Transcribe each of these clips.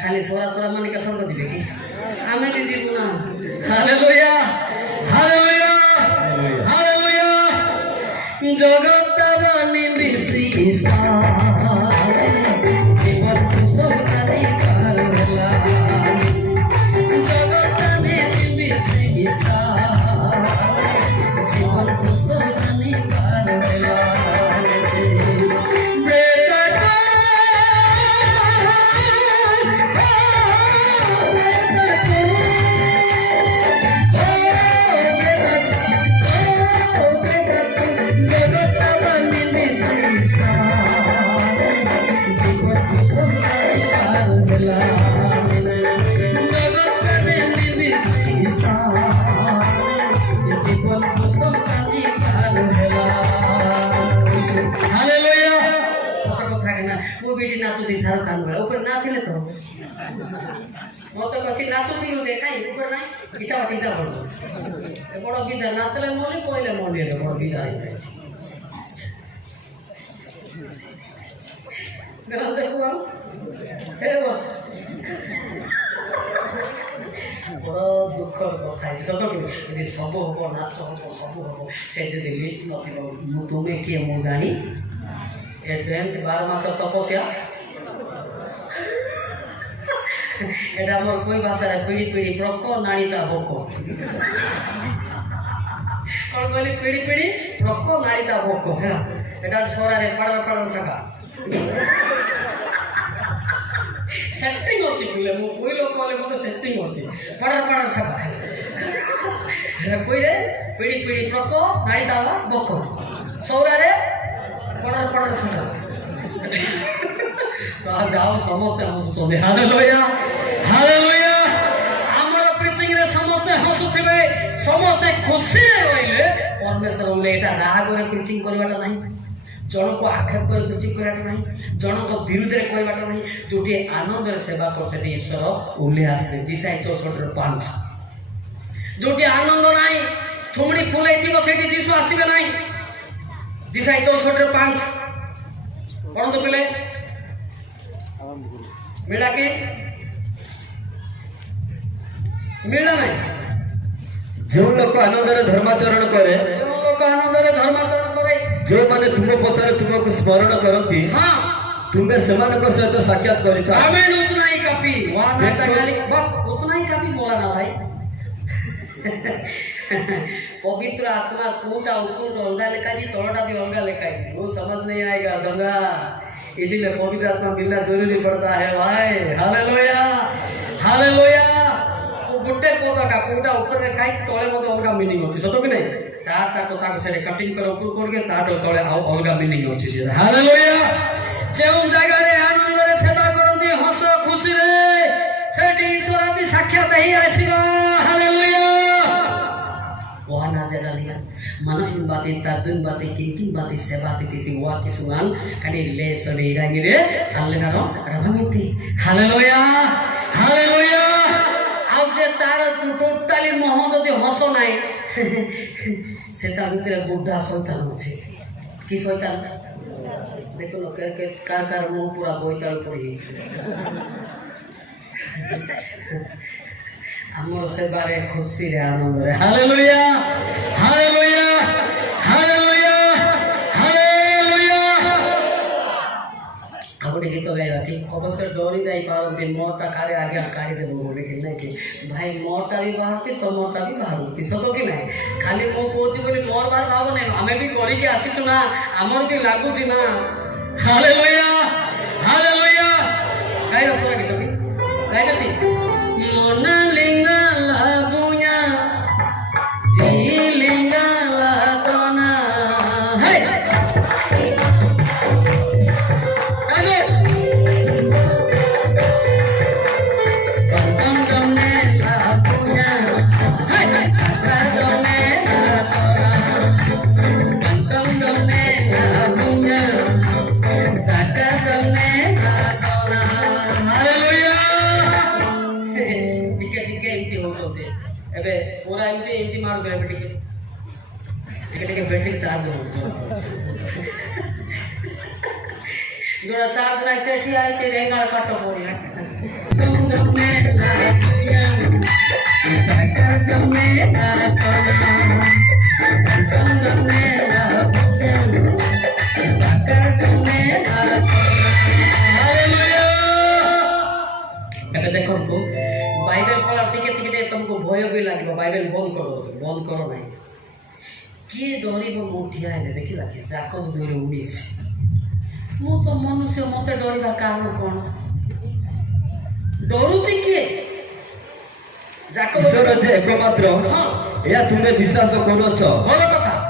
खाली सोरा सोरा मन के संग दिबे कि आमे भी जीवू ना हालेलुया हालेलुया हालेलुया जगत बनी विश्वास जीवन पुस्तक तारी पार होला जगत बनी विश्वास जीवन पुस्तक तारी पार होला शाहरुख खान भाई ऊपर नाचिले तो मो तो कसी नाचुथी रे काई ऊपर नाही इटा बाटीचा बडो बडो बिदा नाचले मोले कोइले मोले तो बडो बिदा आई गलत देखो हे वो बडो दुख कथा सतो कि सब हो नाच हो सब हो से जे लिस्ट नथि मु तुमे के मु जानी ए डांस 12 मास तपस्या এটা আমার কই ভাষায় পিড়ি পিড়ি প্রক নাড়িতা বক কোন বলি পিড়ি পিড়ি প্রক নাড়িতা বক হ্যাঁ এটা সরারে পাড়ার পাড়ার শাখা সেটিং হচ্ছে বলে মু কই লোক বলে মতো সেটিং হচ্ছে পাড়ার পাড়ার শাখা এটা কই রে পিড়ি পিড়ি প্রক নাড়িতা বক সরারে পাড়ার পাড়ার শাখা যাও সমস্ত হসুଛନ୍ତି ହାଲେଲୁୟା ହାଲେଲୁୟା ଆମର ପ୍ରିଚିଂ ରେ ସମସ୍ତେ ହସୁଥିବେ ସମସ୍ତେ ଖୁସିରେ ରହିଲେ ପରମେଶ୍ୱର ବୋଲେ ଏଟା ରାଗରେ ପ୍ରିଚିଂ କରିବାଟା ନାହିଁ ଜଣକୁ ଆକ୍ଷେପ କରି ପ୍ରିଚିଂ କରିବାଟା ନାହିଁ ଜଣଙ୍କ ବିରୁଦ୍ଧରେ କହିବାଟା ନାହିଁ ଯୋଉଠି ଆନନ୍ଦରେ ସେବା କରୁଛନ୍ତି ଈଶ୍ୱର ଓହ୍ଲେଇ ଆସିବେ ଯିସାଇ 64:5 ଯୋଉଠି ଆନନ୍ଦ ନାହିଁ ଥୁମଡ଼ି ଫୁଲେଇଥିବ ସେଠି ଯୀଶୁ ଆସିବେ ନାହିଁ ଯିସାଇ 64:5 ପଢନ୍ତୁ ପିଲେ मिला के मिला नहीं जो लोक आनंद धर्माचरण करे जो माने तुम पथरे तुमको स्मरण करती हाँ तुम्हें सेमानक सहित साक्षात करिता आमेन उतना ही काफी वहां ना चागाली बस उतना ही काफी बोला ना भाई पवित्र आत्मा कूटा उकूट अलगा लिखा जी तोड़ा भी अलगा लिखा जी वो समझ नहीं आएगा समझा इसीलिए पवित्र आत्मा मिलना जरूरी पड़ता है भाई हालेलुया हालेलुया तो गुड्डे कोता का कोटा ऊपर रे काई तळे मते अलगा मीनिंग होती सतो कि नहीं ताटा कोता को से कटिंग कर ऊपर करके ताटो तळे अलगा मीनिंग होती से हालेलुया जेउन जगह रे आनंद रे सेवा करंती हस खुशी रे सेठी ईश्वराती साक्षात ही आसीबा हालेलुया वहाना जगह लिया mana in batin tadun batin kinkin batin sebati titi wa kisungan kani le sone irangi de allena no ramangiti haleluya haleluya au je tar totally moho jodi hoso nai seta bhitere buddha shaitan ache ki shaitan dekho loker ke kar mon pura boital pori amor sebare khushi re anand re haleluya haleluya haleluya haleluya agode git gaଇବା कि अवश्य डरी जाई पारती मोरटा खारे आगे काढ़ी देबो बोले कि नहीं कि भाई मोरटा भी बाहरती तो मोरटा भी बाहरती सतो कि नहीं खाली मो कोची बोली मोर बाहर भाव नहीं हमें भी करी के आसीछु ना हमर भी लागु छी ना हालेलुया हालेलुया गाई रसरा गीत भी गाई गती मोना लिंगा लाबुया जी लिंगा लातोना हे आगे बंदम दमने लाबुया हे राजोने लातोना बंदम दमने लाबुया दादा दमने लातोना हालेलुया एबे पूरा एमती मारू करे टिके टिके बैटरी चार्ज हो जोड़ा चार्ज ना सेठी आए ते रेंगाळ काटो पोरी ଏବେ ଦେଖନ୍ତୁ ବାଇବେଲ ପଢ଼ା ଟିକେ ଟିକେ ତମକୁ ଭୟ ବି ଲାଗିବ। ବାଇବେଲ ବନ୍ଦ କର ନାହିଁ। କିଏ ଡରିବ? ମୁଁ ଠିଆ ହେଲେ ଦେଖିଲା କି ଯାକବ 2:19 ମୁଁ ତ ମନୁଷ୍ୟ, ମତେ ଡରିବା କାରଣ କ'ଣ? ଡରୁଛି କିଏ? ଯାକବ ଈଶ୍ୱର ଯେ ଏକମାତ୍ର ଏହା ତୁମେ ବିଶ୍ୱାସ କରୁଅଛ।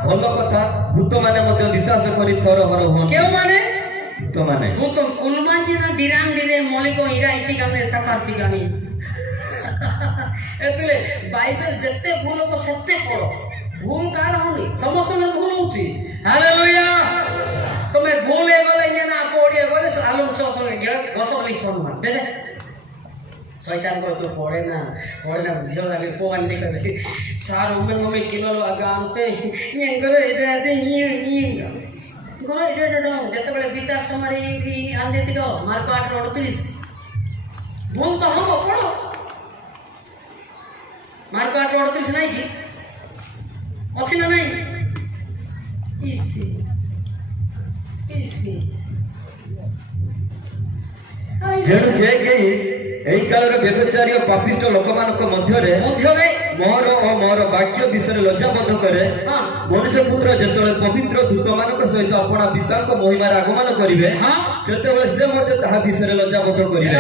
ଭଲ କଥା। ଭୂତମାନେ ମଧ୍ୟ ବିଶ୍ୱାସ କରି ଥରହର ହୁଅନ୍ତି। କେଉଁମାନେ? ଭୂତମାନେ। ଭୂତ କୁଲମାଜି ନା ଡିରାଣ୍ଡିରେ ମଳିକ ଇରା ଇତି ଗାନେ ତାକାତି ଗାନି। ଏକଲେ ବାଇବେଲ ଯେତେ ଭୁଲ ହବ ସେତେ ପଢ଼। ଭୁଲ କାହାର ହଉନି? ସମସ୍ତଙ୍କର ଭୁଲ ହଉଛି। ହାଲେଲୁୟା। ତମେ ଭୁଲ ହେଇଗଲେ ଇଏ ନା ପଡ଼ିଏ ଗଲେ ଆଲମ ସସଙ୍ଗେ ଗଛ ବୋଲି ଶୁଣୁମା ଦେଲେ শয়তান করে তো পড়ে না ঝিও লাগে পোয়ান দিকে সার উমে কিলো আগে আনতে ইয়ে করে এটা ঘরে এটা যেতবে বিচার সময় আনতে দিল মার্ক 8:38 ভুল তো হবো পড়ো। মার্ক 8:38 নাই কি ଅଛି ନା ନାଇଁ? ଯେଣୁ ଯେ କେହି ଏହି କାଳର ବ୍ୟବଚାରୀ ଓ ପାପିଷ୍ଟ ଲୋକମାନଙ୍କ ମଧ୍ୟରେ ମୋର ଓ ମୋର ବାକ୍ୟ ବିଷୟରେ ଲଜ୍ଜାବୋଧ କରେ, ମନୁଷ୍ୟ ପୁତ୍ର ଯେତେବେଳେ ପବିତ୍ର ଦୂତମାନଙ୍କ ସହିତ ଆପଣା ପିତାଙ୍କ ମହିମାରେ ଆଗମନ କରିବେ, ସେତେବେଳେ ସେ ମଧ୍ୟ ତାହା ବିଷୟରେ ଲଜ୍ଜାବୋଧ କରିବେ।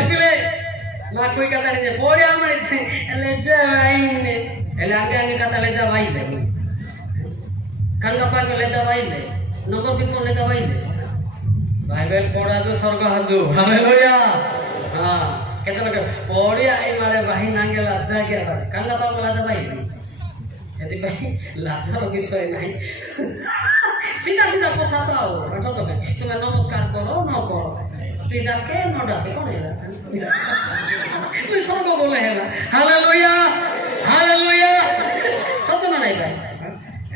ବାଇବେଲ ପଢା ତ ସ୍ୱର୍ଗ ହାଜୁ। ହାଲେଲୁୟା। ହଁ କେତେ ଲୋକ ପଢିଆ ଏଇ ମାରେ ବାହି ନାଙ୍ଗେ ଲାଜା କିଆ ପାରେ କାଙ୍ଗା ପାଗ ଲାଜା ପାଇବେନି। ସେଥିପାଇଁ ଲାଜର ବିଷୟ ନାହିଁ। ସିଧା ସିଧା କଥା ତ ଆଉ ଏଠ ତ ତୁମେ ନମସ୍କାର କର ନ କର, ତୁଇ ଡାକେ ନ ଡାକେ କ'ଣ ହେଲା ତୁଇ ସ୍ୱର୍ଗ ବୋଲେ ହେଲା। Hallelujah hallelujah. ସତ ନା ନାଇଁ ଭାଇ?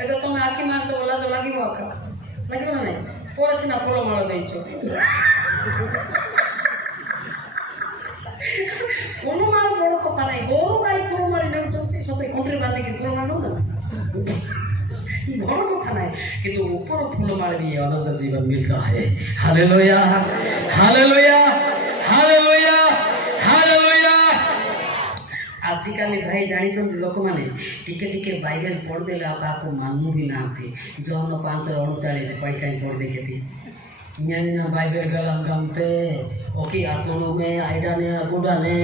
ଏବେ ତମେ ଆଖି ମାରିଦେବ ଲାଜ ଲାଗିବ ନା ନାଇଁ? ପରେ ସିନା ଫୁଲମାଳ ଦେଇଛ। ଫୁଲମାଳ ବଡ଼ କଥା ନାହିଁ। ଗୋରୁ ଗାଈ ଫୁଲମାଳି ନେଉଛନ୍ତି ସତେ କୋଣ୍ଟ୍ରି ବାନ୍ଧିକି ଫୁଲମାଳ ନେଉନାହାନ୍ତି, ବଡ଼ କଥା ନାହିଁ। କିନ୍ତୁ ଉପର ଫୁଲମାଳ ବି ଅନନ୍ତ ଜୀବନ ମିଳତା है। Hallelujah hallelujah hallelujah hallelujah. ଆଜିକାଲି ଭାଇ ଜାଣିଛନ୍ତି ଲୋକମାନେ ଟିକେ ଟିକେ ବାଇବେଲ ପଢ଼ିଦେଲେ ଆଉ କାହାକୁ ମାନୁ ବି ନାହାନ୍ତି। ଜହନ 5:39 पढ़ कहीं पढ़ देखे थी ना बाइबल गलम गमते ओके आत्मनु में आइडा ने बुढ़ा ने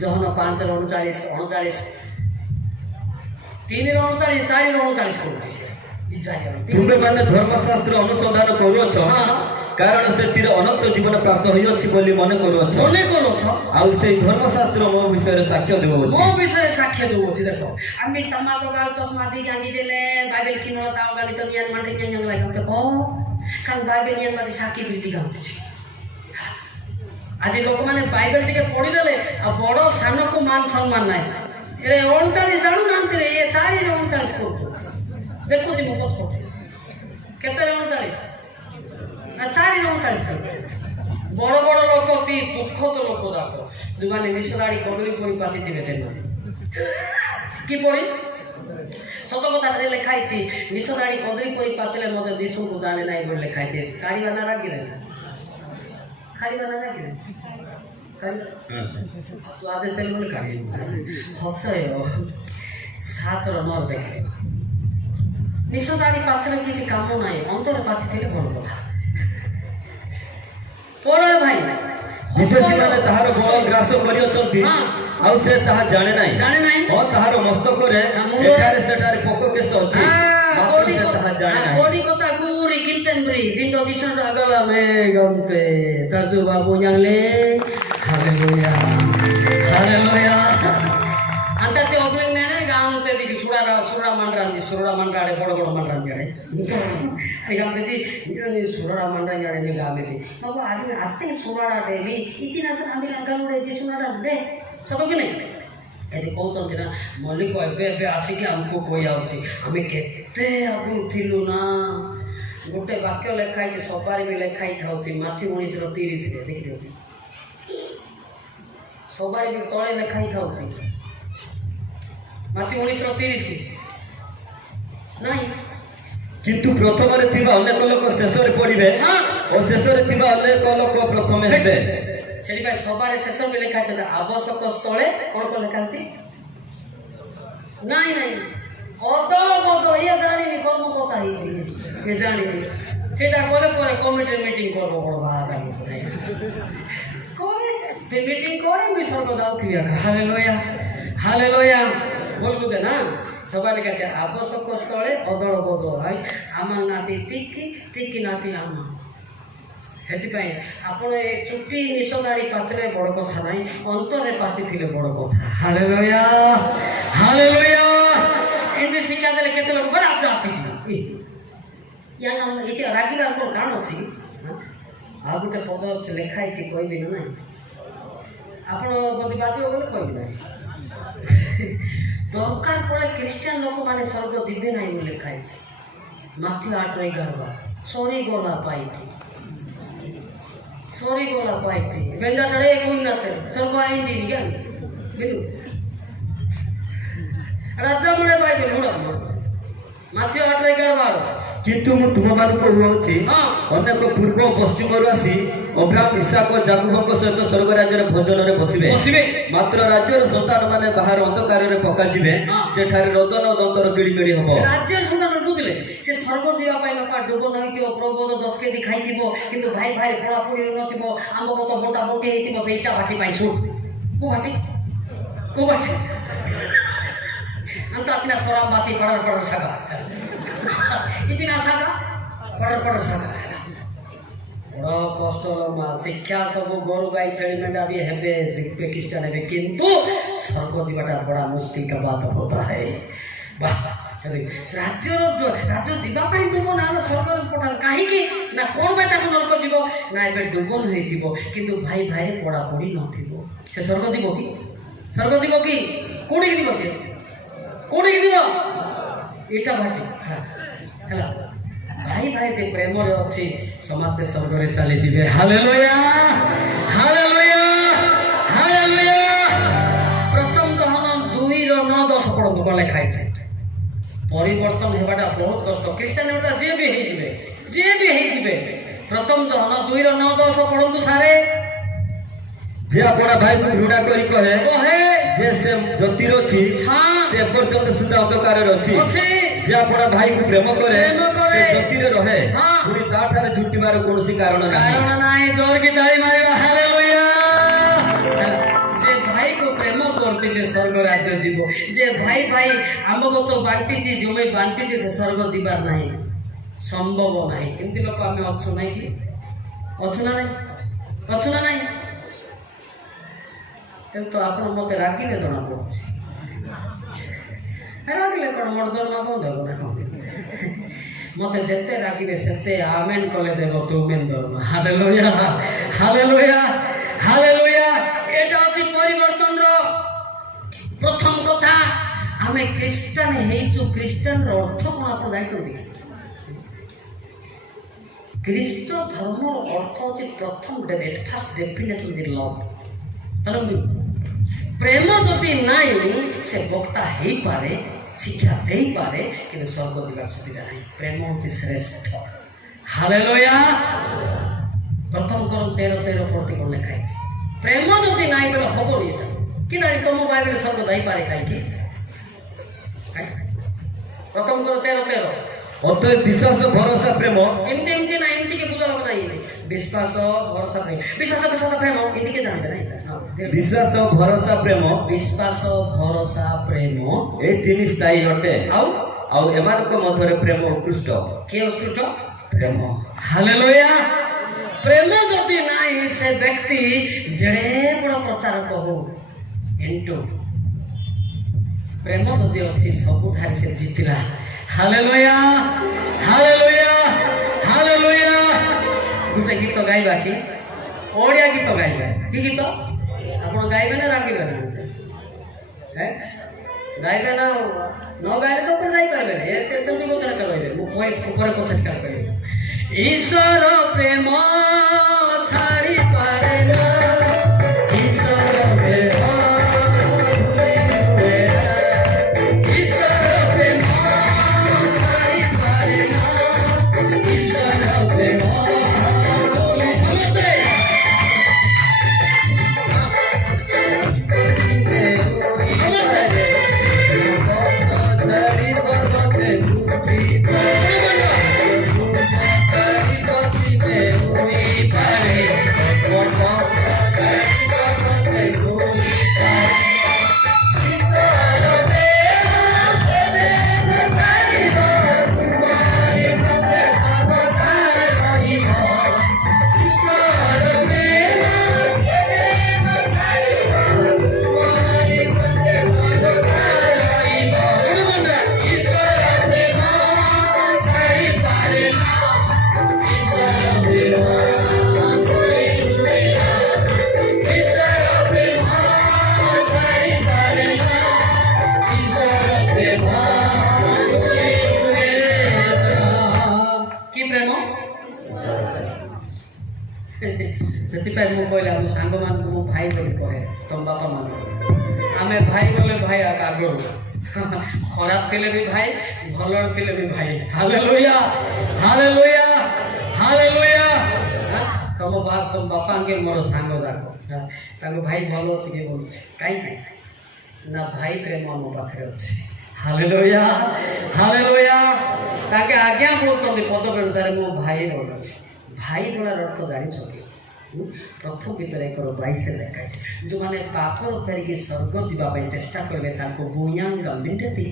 जहन 5:39 3:39 4:39 ତୁମେ ମାନେ ଧର୍ମଶାସ୍ତ୍ର ଅନୁସନ୍ଧାନ କରୁଅଛ, କାରଣ ସେଥିରେ ଅନନ୍ତ ଜୀବନ ପ୍ରାପ୍ତ ହୋଇଅଛି ବୋଲି ମନେ କରୁଅଛ। ଆଉ ସେଇ ଧର୍ମଶାସ୍ତ୍ର ମୋ ବିଷୟରେ ସାକ୍ଷ୍ୟ ଦେଉଅଛି। ଦେଖ ଆମେ ତମାକ ଗାଲ ତସମାତି ଜାଣି ଦେଲେ ବାଇବେଲ କିନଳ ତାও ଗାଲି ତ নিয়ান মানে নিয়ান লাগাতে কারণ বাইবেল নিয়ান মানে সাক্ষী বৃদ্ধি গাউছি। আজ ଲୋକମାନେ ବାଇବେଲ ଟିକେ ପଢିଦେଲେ ଆଉ ବଡ ସାନକୁ ମାନ ସମ୍ମାନ ନାହିଁ। ଏରେ 39 ଜାଣୁନାହାନ୍ତି ରେ, ଏ 4:39 କରୁଛୁ। ଦେଖୁଛି ମୁଁ ପଛପଟେ କେତେ 39 ନା 4:39। ବଡ଼ ବଡ଼ ଲୋକ କି ଦୁଃଖଦ ଲୋକ ଯାକ ଯେଉଁମାନେ ନିଶଦାଡ଼ି କଦଳୀ ପରି ପାଚିଥିବେ ସେମାନେ କିପରି ସତ କଥାରେ ଲେଖା ହେଇଛି, ନିଶଦାଡ଼ି କଦଳୀ ପରି ପାଚିଲେ ମଧ୍ୟ ଦିଶୁଙ୍କୁ ଜାଣେ ନାହିଁ ବୋଲି ଲେଖା ହେଇଛି। କାଢ଼ିବା ନା ରାଗିଲେ ଖାଇବା ନା ରାଗିଲେ ତୁ ଆଦେଶ ଦେଲେ ବୋଲି କାଢ଼ି ହସୟ 7:9 ଦେଖେ ନିଶଦାଡ଼ି ପାଚିଲେ କିଛି କାମ ନାହିଁ, ଅନ୍ତର ପାଚିଥିଲେ ଭଲ କଥା। ପଢ଼ ଭାଇ। ବିଶେଷମାନେ ତାହାର ବଳ ଗ୍ରାସ କରିଅଛନ୍ତି ଆଉ ସେ ତାହା ଜାଣେ ନାହିଁ। ହଁ ତାହାର ମସ୍ତକରେ ଏଠାରେ ସେଠାରେ ପୋକ କେଶ ଅଛି, ମାତ୍ର ସେ ତାହା ଜାଣେ ନାହିଁ। କୋଡ଼ି କଥା ଗୁରି କିନ୍ତେନ୍ଦ୍ରି ଦିନ ଦିଶନ ରାଗଲା ମେ ଗନ୍ତେ ତାଜୁ ବାବୁ ଜାଣଲେ। Hallelujah hallelujah. ಅಂತೆ ಒಬ್ಳಿಂಗ್ ನೇನೆ ಗಾಂತೆ ದಿಗಿ ಸುರ ಮಂಡ್ರಾಂಜಿ ಸುರ ಮಂಡ್ರಾಡೆ ಬಡ ಬಡ ಮಂಡ್ರಾಂಜಾಡೆ ಗಾಂತೆಜಿ ಸುರ ಮಂಡ್ರಾಂಜಾಡೆ ನಿ ಗಾಂಬೆತಿ ಬಾಬಾ ಆದ್ರೆ ಅತ್ತೆ ಸುರಾಡಾಟೆಲಿ ಇತಿಹಾಸ ಆಮೇಲೆ ಅಂಗಲುಡೆ ಜಿ ಸುರಾಡಾಡೆ ಸದೋಗಿ ನೇ ଏଠି କହୁଛନ୍ତି ନା ମଲ୍ଲିକ ଏବେ ଏବେ ଆସିକି ଆମକୁ କହିଯାଉଛି ଆମେ କେତେ ଆଗରୁ ଥିଲୁ ନା। ଗୋଟେ ବାକ୍ୟ ଲେଖା ହେଇଛି, ସବାରି ବି ଲେଖା ହେଇଥାଉଛି ମାଥ୍ୟୁ 19:30 ଦେଖିଥାଉଛି। সবাই ବି ତଳେ ଲେଖା ହେଇଥାଉଛି ମାଥ୍ୟୁ 19:30 ନାଇଁ କିନ୍ତୁ ପ୍ରଥମରେ ଥିବା ଅନେକ ଲୋକ ଶେଷରେ ପଡ଼ିବେ ଓ ଶେଷରେ ଥିବା ଅନେକ ଲୋକ ପ୍ରଥମେ ହେବେ। ସେଥିପାଇଁ ସବାରେ ଶେଷ ବି ଲେଖା ହେଇଥିଲା ଆବଶ୍ୟକ ସ୍ଥଳେ କ'ଣ କ'ଣ ଲେଖା ହେଉଛି ନାଇଁ ନାଇଁ ଅଦଳ ବଦଳ ଇଏ ଜାଣିନି କର୍ମ କଥା ହେଇଛି ଏ ଜାଣିନି সেটা করে পরে কমিটির মিটিং করবো বড় বাধা করে মিটিং করে আমি স্বর্গ দাও থিয়া হালে লয়া বলবো যে না সবার কাছে আবশ্যক স্থলে অদল বদল হয় আমার নাতি তিকি তিকি নাতি আমার ସେଥିପାଇଁ ଆପଣ ଏ ଚୁଟି ନିଶ ଦାଢ଼ି ପାଚିଲେ ବଡ଼ କଥା ନାହିଁ ଅନ୍ତରରେ ପାଚିଥିଲେ ବଡ଼ କଥା ହାଲେଲୁୟା ହାଲେଲୁୟା ଏମିତି ଶିକ୍ଷା ଦେଲେ କେତେ ଲୋକ ବରା ଆସୁଛି ୟା ନାମ ଏଠି ରାଗିବାର କ'ଣ କାରଣ ଅଛି ଆଉ ଗୋଟେ ପଦ ଅଛି ଲେଖା ହେଇଛି କହିବି ନା ନାହିଁ ଆପଣ ଯଦି ବାଜିବ ବୋଲେ କହିବି ନାହିଁ ଦରକାର ପଡ଼େ ଖ୍ରୀଷ୍ଟିଆନ ଲୋକମାନେ ସ୍ୱର୍ଗ ଯିବେ ନାହିଁ ବୋଲି ଲେଖା ହେଇଛି ମାଥ୍ୟୁ 8:11 ସରିଗଲା ପାଇଟି ସରିଗଲା ପାଇଟି ବେଣ୍ଡା ଚଢ଼େ କହିନଥିଲେ ସ୍ୱର୍ଗ ଆଇଁଦିନି ଜ୍ଞାନ ବିଲୁ ରାଜା ମୁଳେ ପାଇବେ ହୁଡ଼ ମାଥ୍ୟୁ 8:11 କିନ୍ତୁ ମୁଁ ତୁମମାନଙ୍କୁ କହୁଅଛି ଅନେକ ପୂର୍ବ ପଶ୍ଚିମରୁ ଆସି ଅବ୍ରାହମ ଇସାକ ଯାକୁବଙ୍କ ସହିତ ସ୍ୱର୍ଗ ରାଜ୍ୟରେ ଭୋଜନରେ ବସିବେ ମାତ୍ର ରାଜ୍ୟର ସନ୍ତାନମାନେ ବାହାର ଅନ୍ଧକାରରେ ପକାଯିବେ ସେଠାରେ ରୋଦନ ଦନ୍ତର କିଳିମିଳି ହବ ରାଜ୍ୟର ସନ୍ତାନ ବୁଝିଲେ ସେ ସ୍ୱର୍ଗ ଯିବା ପାଇଁ ବାପା ଡୁବ ନହେଇଥିବ ପ୍ରବୋଧ 10 କେଜି ଖାଇଥିବ କିନ୍ତୁ ଭାଇ ଭାଇ ପୋଡ଼ାପୋଡ଼ି ନଥିବ ଆମ୍ବ ଗଛ ବଣ୍ଟା ବଣ୍ଟି ହେଇଥିବ ସେ ଇଟା ଭାଟି ପାଇଁ ଶୁଣ କୋଉ ଭାଟି ಅಂತ ಅತ್ತಿನ ಸ್ವರಾಮ್ ಬಾತಿ ಪಡರ್ ಸಾಗ ಇತಿನ ಸಾಗ ಪಡರ್ ಸಾಗ ବଡ଼ କଷ୍ଟ ମା ଶିକ୍ଷା ସବୁ ଗୋରୁ ଗାଈ ଛେଳି ମେଣ୍ଢା ବି ହେବେ ଖ୍ରୀଷ୍ଟିଆନ ହେବେ କିନ୍ତୁ ସ୍ୱର୍ଗ ଯିବାଟା ବଡ଼ା ମୁସ୍କିଲ କା ବାତ ହୋତା ହେ ରାଜ୍ୟ ଯିବା ପାଇଁ ଡୁବନ ଆଲୋ ସ୍ୱର୍ଗରେ ପଠାଲ କାହିଁକି ନା କ'ଣ ପାଇଁ ତାକୁ ନରକ ଯିବ ନା ଏବେ ଡୁବନ ହେଇଥିବ କିନ୍ତୁ ଭାଇ ଭାଇରେ ପଢ଼ାପଢ଼ି ନଥିବ ସେ ସ୍ୱର୍ଗ ଯିବ କି କୋଉଠିକି ଯିବ ସେ କୋଉଠିକି ଯିବ ଏଇଟା ଭାଟି ହେଲା ଭାଇ ଭାଇ ପ୍ରେମରେ ଅଛି ସମସ୍ତେ ସ୍ୱର୍ଗରେ ଚାଲିଯିବେ ହାଲେଲୁୟା ହାଲେଲୁୟା ହାଲେଲୁୟା ପ୍ରଥମ ଦହନ 2:9-10 ପଢ଼ନ୍ତୁ କ'ଣ ଲେଖା ହେଇଛି ପରିବର୍ତ୍ତନ ହେବାଟା ବହୁତ କଷ୍ଟ ଖ୍ରୀଷ୍ଟିଆନ ହେବାଟା ଯିଏ ବି ହେଇଯିବେ ପ୍ରଥମ ଦହନ 2:9-10 ପଢ଼ନ୍ତୁ ସାରେ ଯେ ଆପଣ ଭାଇକୁ ଘୃଣା କରି କହେ ଯେ ସେ ଜ୍ୟୋତିର ଅଛି ସେ ପର୍ଯ୍ୟନ୍ତ ସୁଦ୍ଧା ଅନ୍ଧକାରରେ ଅଛି ଯେ ଆପଣ ଭାଇକୁ ପ୍ରେମ କରେ ସେ ଜ୍ୟୋତିରେ ରହେ ପୁଣି ତାଠାରେ ଝୁଟିବାର କୌଣସି କାରଣ ନାହିଁ ଜୋର କି ତାଳି ମାରିବା ହାଲେଲୁୟା ଯେ ଭାଇକୁ ପ୍ରେମ କରୁଛି ସେ ସ୍ୱର୍ଗ ରାଜ୍ୟ ଯିବ ଯେ ଭାଇ ଆମ ଗଛ ବାଣ୍ଟିଛି ଜମି ବାଣ୍ଟିଛି ସେ ସ୍ୱର୍ଗ ଯିବାର ନାହିଁ ସମ୍ଭବ ନାହିଁ ଏମିତି ଲୋକ ଆମେ ଅଛୁ ନାହିଁ କି ଅଛୁ ନା ନାହିଁ କିନ୍ତୁ ଆପଣ ମୋତେ ରାଗିଲେ ଜଣାପଡ଼ୁଛି ରାଗିଲେ କ'ଣ ମୋର ଦରମା ବନ୍ଦ ହେବ ନା କ'ଣ ମୋତେ ଯେତେ ରାଗିବେ ସେତେ ଆମେନ୍ କଲେ ଦେବ ତୁମେନ୍ ଦରମା ହାଲେଲୁୟା ହାଲେଲୁୟା ହାଲେଲୁୟା ଏଇଟା ଅଛି ପରିବର୍ତ୍ତନର ପ୍ରଥମ କଥା ଆମେ ଖ୍ରୀଷ୍ଟିଆନ ହେଇଛୁ ଖ୍ରୀଷ୍ଟିଆନର ଅର୍ଥ କ'ଣ ଆପଣ ଜାଣିଛନ୍ତି ଖ୍ରୀଷ୍ଟ ଧର୍ମର ଅର୍ଥ ଅଛି ପ୍ରଥମ ଫାର୍ଷ୍ଟ ଡେଫିନେସନ୍ ଇଜ୍ ଲଭ୍ ପ୍ରେମ ଯଦି ନାହିଁ ସେ ବକ୍ତା ହେଇପାରେ ଶିକ୍ଷା ଦେଇପାରେ କିନ୍ତୁ ସ୍ୱର୍ଗ ଯିବାର ସୁବିଧା ନାହିଁ ପ୍ରେମ ହେଉଛି ଶ୍ରେଷ୍ଠ ହାଲେଲୁୟା ପ୍ରଥମ କର 13 ପ୍ରତି କ'ଣ ଲେଖା ହେଇଛି ପ୍ରେମ ଯଦି ନାହିଁ ବୋଲେ ହବନି ଏଇଟା କି ଜାଣି ତମ ବାଇବେଲ ସ୍ୱର୍ଗ ଯାଇପାରେ କାହିଁକି ପ୍ରଥମ କର 13 ଅତଏବ ବିଶ୍ୱାସ ଭରସା ପ୍ରେମ ଏମିତି ନା ଏମିତିକି ବୁଝା ଲୋକ ନାହିଁ ବିଶ୍ୱାସ ଭରସା ପ୍ରେମ ବିଶ୍ୱାସ ପ୍ରେମ ଏତିକି ଜାଣିବେ ନାହିଁ ବିଶ୍ୱାସ ଭରସା ପ୍ରେମ ଏ ତିନି ସ୍ଥାୟୀ ଅଟେ ଆଉ ଏମାନଙ୍କ ମଧ୍ୟରେ ପ୍ରେମ ଉତ୍କୃଷ୍ଟ କିଏ ଉତ୍କୃଷ୍ଟ ପ୍ରେମ ହାଲେଲୁୟା ପ୍ରେମ ଯଦି ନାହିଁ ସେ ବ୍ୟକ୍ତି ଯେଡ଼େ ବଡ଼ ପ୍ରଚାରକ ହଉ ଏଣ୍ଟୁ ପ୍ରେମ ଯଦି ଅଛି ସବୁଠାରେ ସେ ଜିତିଲା ହାଲେଲୁୟା ହାଲେଲୁୟା ହାଲେଲୁୟା ଗୋଟେ ଗୀତ ଗାଇବା କି ଓଡ଼ିଆ ଗୀତ ଗାଇବା କି ଗୀତ ଆପଣ ଗାଇବେ ନା ରାଗିବେ ନା ଗାଇବେ ନା ନ ଗାଇଲେ ତ ଉପରେ ଯାଇପାରିବେନି ସେମିତି ପଚାରିକା ରହିବେ ମୁଁ ଉପରେ ପଚାରିକା କହିବି ଈଶ୍ୱର ପ୍ରେମ ଛାଡ଼ି ପାରେ ନା ଈଶ୍ୱର ପ୍ରେମ ସେଥିପାଇଁ ମୁଁ କହିଲି ଆମ ସାଙ୍ଗମାନଙ୍କୁ ମୁଁ ଭାଇ ବୋଲି କହେ ତମ ବାପା ମାନଙ୍କୁ ଆମେ ଭାଇ ବୋଲେ ଭାଇ ଆଗରୁ ଖରାପ ଥିଲେ ବି ଭାଇ ଭଲ ଥିଲେ ବି ଭାଇ ହାଲେଲୁୟା ହାଲେଲୁୟା ହାଲେଲୁୟା ତମ ବାପାଙ୍କେ ମୋର ସାଙ୍ଗ ଯାକ ତାଙ୍କ ଭାଇ ଭଲ ଅଛି କି ବୋଲୁଛି କାହିଁକି ନା ଭାଇ ପ୍ରେମ ଆମ ପାଖରେ ଅଛି ହାଲେଲୁୟା ହାଲେଲୁୟା ତାକେ ଆଜ୍ଞା କରୁଛନ୍ତି ପଦବୀ ଅନୁସାରେ ମୋ ଭାଇ ବୋଲୁଛି ଭାଇ ବୋଲାର ଅର୍ଥ ଜାଣିଛନ୍ତି ପ୍ରଥମ ଭିତରେ 1:22 ଲେଖାଯାଇଛି ଯେଉଁମାନେ ପାପରୁ ଫେରିକି ସ୍ୱର୍ଗ ଯିବା ପାଇଁ ଚେଷ୍ଟା କରିବେ ତାଙ୍କୁ ବୁୟାଙ୍ଗ ମିଣ୍ଡେତି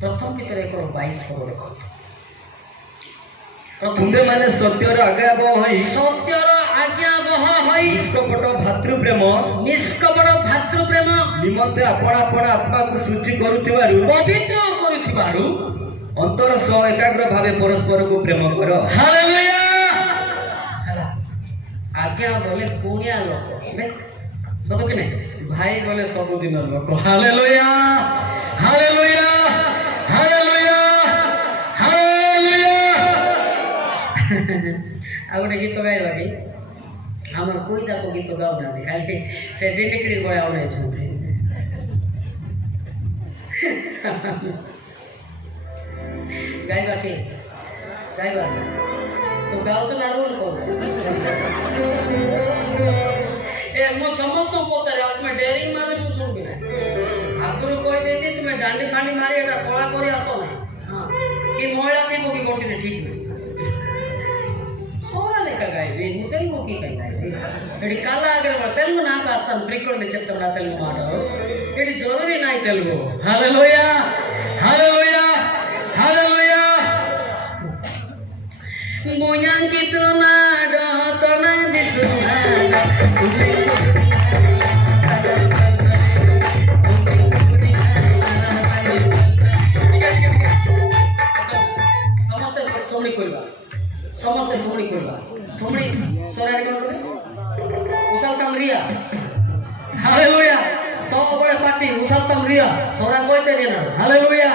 ପ୍ରଥମ ଭିତରେ 1:22 ପଦ ଦେଖନ୍ତୁ ତୁମେମାନେ ସତ୍ୟର ଆଜ୍ଞାବହ ହୋଇ ନିଷ୍କପଟ ଭାତୃପ୍ରେମ ନିମନ୍ତେ ଆପଣ ଆତ୍ମାକୁ ଶୁଚି କରୁଥିବାରୁ ପବିତ୍ର କରୁଥିବାରୁ ଅନ୍ତର ସହ ଏକାଗ୍ର ଭାବେ ପରସ୍ପରକୁ ପ୍ରେମ କର ହାଲେଲୁୟା ଆଜ୍ଞା ବୋଲେ ପୁଣିଆ ଲୋକ ସତ କି ନାଇଁ ଭାଇ ବୋଲେ ସବୁଦିନ ଲୋକ ହାଲେଲୁୟା ହାଲେଲୁୟା ହାଲେଲୁୟା ହାଲେଲୁୟା ଆଉ ଗୋଟେ ଗୀତ ଗାଇବା କି ଆମର କୋଇ ତାକୁ ଗୀତ ଗାଉନାହାନ୍ତି ଖାଲି ସେ ଡିଣ୍ଡିକିଡ଼ି ଭଳିଆ ଉଣେଇଛନ୍ତି ଗାଇବା କି ଗାଇବା ତୁ ଗାଉଛୁ ନା ରୋଲ କରୁ ମୁଁ ସମସ୍ତଙ୍କୁ ପଚାରେ ଆଉ ତୁମେ ଡେରିଂ ମାରି ମୁଁ ଶୁଣିବି ନା ଆଗରୁ କହିଦେଇଛି ତୁମେ ଡାଣ୍ଡି ଫାଣ୍ଡି ମାରି ଏଟା କଳା କରି ଆସ ନାହିଁ କି ମହିଳା ଥିବ କି ଗୋଟିରେ ଠିକ୍ ନାହିଁ సోరా లెక్క గాయవి నువ్వు తెలుగుకి గాయవి ఇటు కళ్ళ ఆగర తెలుగు నాకు వస్తాను ఫ్రీక్వెంట్ చెప్తున్నా తెలుగు మాటలు ఇటు జరూరీ నాయి తెలుగు హల్లెలూయా హల్లెలూయా హల్లెలూయా ముయాంకితో నాడో తన దిసునాడో ସମସ୍ତେ ଥୋମଣି କରିବା ସମସ୍ତେ ଥୋମଣି କରିବା ଥୋମଣି ସରାଡି କଣ କରିବେ ଉସାଲ ତାମରିଆ ହାଲେଲୁୟା ତ ବଳେ ପାଟି ଉସାଲ ତାମରିଆ ସରା କଇତେ ଦେନା ହାଲେଲୁୟା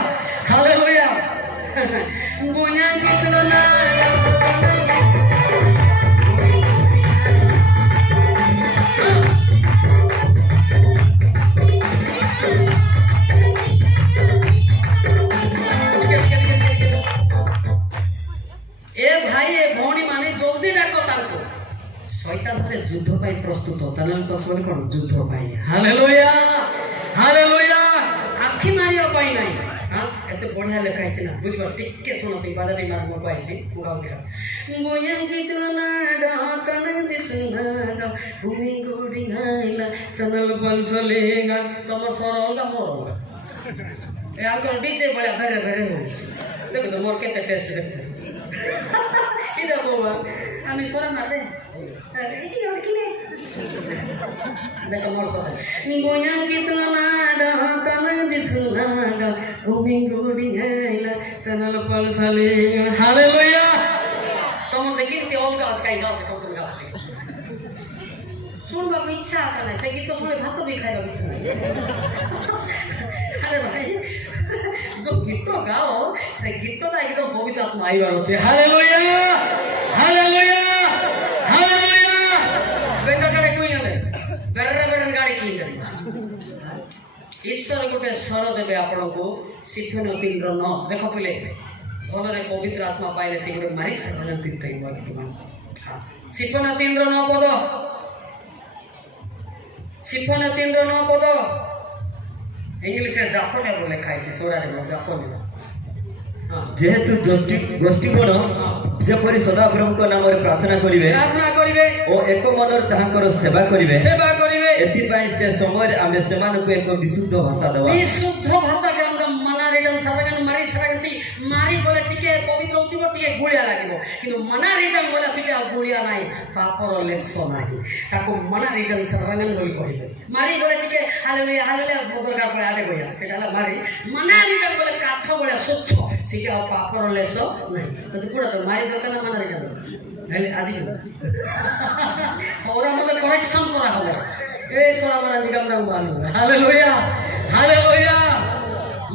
ହାଲେଲୁୟା ଗୁnya କିତନ ନା শয়তানরে যুদ্ধ পাই প্রস্তুত তাহলে কসবল কোন যুদ্ধ পাই হালেলুয়া হালেলুয়া আখি মারিয়া পাই নাই হ্যাঁ এত বড়িয়া লেখা আছে না বুঝবা টিকে শোনো তুই বাদানি মার মো পাইছি পুরাও দেখা বুয়া কিতনা ডাতন দিসনা ভূমি গোড়ি গাইলা তনল বলসলেগা তোমার সরলগা মোরলগা এ আঙ্কল ডিজে বলে বেরে বেরে হচ্ছে দেখো তো মোর কেতে টেস্ট দেখতে ইদা বাবা আমি সরা না দে দেখো মোর সরা গোয়া কিতনা ডাতন দিসনা ভূমি গোড়ি গাইলা তনল বলসলেগা হালেলুয়া তোমার দেখি তে অলগা আজকাই গাও তো তুমি গাও শুনবার ইচ্ছা আছে না সে গীত শুনে ভাত বি খাইবার ইচ্ছা নাই আরে ভাই जो गीत गाओ से गीतटा एकदम पवित्र आत्मा आइबार আছে हालेलुया हालेलुया हालेलुया बेंगाटाडे कोई आने बेरे बेरे गाड़ी की करी ईश्वर गोटे स्वर देबे आपनको सिफन 3:9 देखो पहिले भलरे पवित्र आत्मा पाइले तिगरे मारी सकलन तितै बा गीत मान सिफन 3:9 पद सिफन 3:9 पद इंग्लिशे जापाने बोले खाइছি সোরারে জাপানে যেহেতু গোষ্ঠীগণ যেপরি সদাপ্রভুଙ୍କ নামରେ ପ୍ରାର୍ଥନା କରିବେ ଓ ଏକ ମନରେ ତାହାଙ୍କର ସେବା କରିବେ ଏଥିପାଇଁ ସେ ସମୟରେ ଆମେ ସେମାନଙ୍କୁ ଏକ ବିଶୁଦ୍ଧ ଭାଷା ଦେବା ବିଶୁଦ୍ଧ ଭାଷା କେମନ ମନାରିଡନ୍ ସାରାଗନ ମାରି ସାରାଗତି ମାରି ବୋଲେ ଟିକେ ପବିତ୍ର ଉଠିବ ଟିକେ ଗୁଳିଆ ଲାଗିବ କିନ୍ତୁ ମନାରିଡନ୍ ବୋଲେ ସେଟା ଗୁଳିଆ ନାହିଁ ପାପର ଲେଶ ନାହିଁ ତାକୁ ମନାରିଡନ୍ ସାରାଗନ ବୋଲି କହିବେ ମାରି ବୋଲେ ଟିକେ ହାଲେଲୁୟା ହାଲେଲୁୟା ବଦରଗାର ପଳେ ଆଡେ ଗয়া ସେଟା ହେଲା ମାରି ମନାରିଡନ୍ ବୋଲେ କାଠ ବୋଲେ ସ୍ୱଚ୍ଛ ସେଟା ଆଉ ପାପର ଲେଶ ନାହିଁ ତ କୋଡା ତ ମାରି ଦରକାର ନା ମନାରିଡନ୍ ଦରକାର ହେଲେ ଆଜି ସୌରା ମତେ କରେକ୍ସନ କରା ହବ ए सोरामरा निगमरा मानु हालेलुया हालेलुया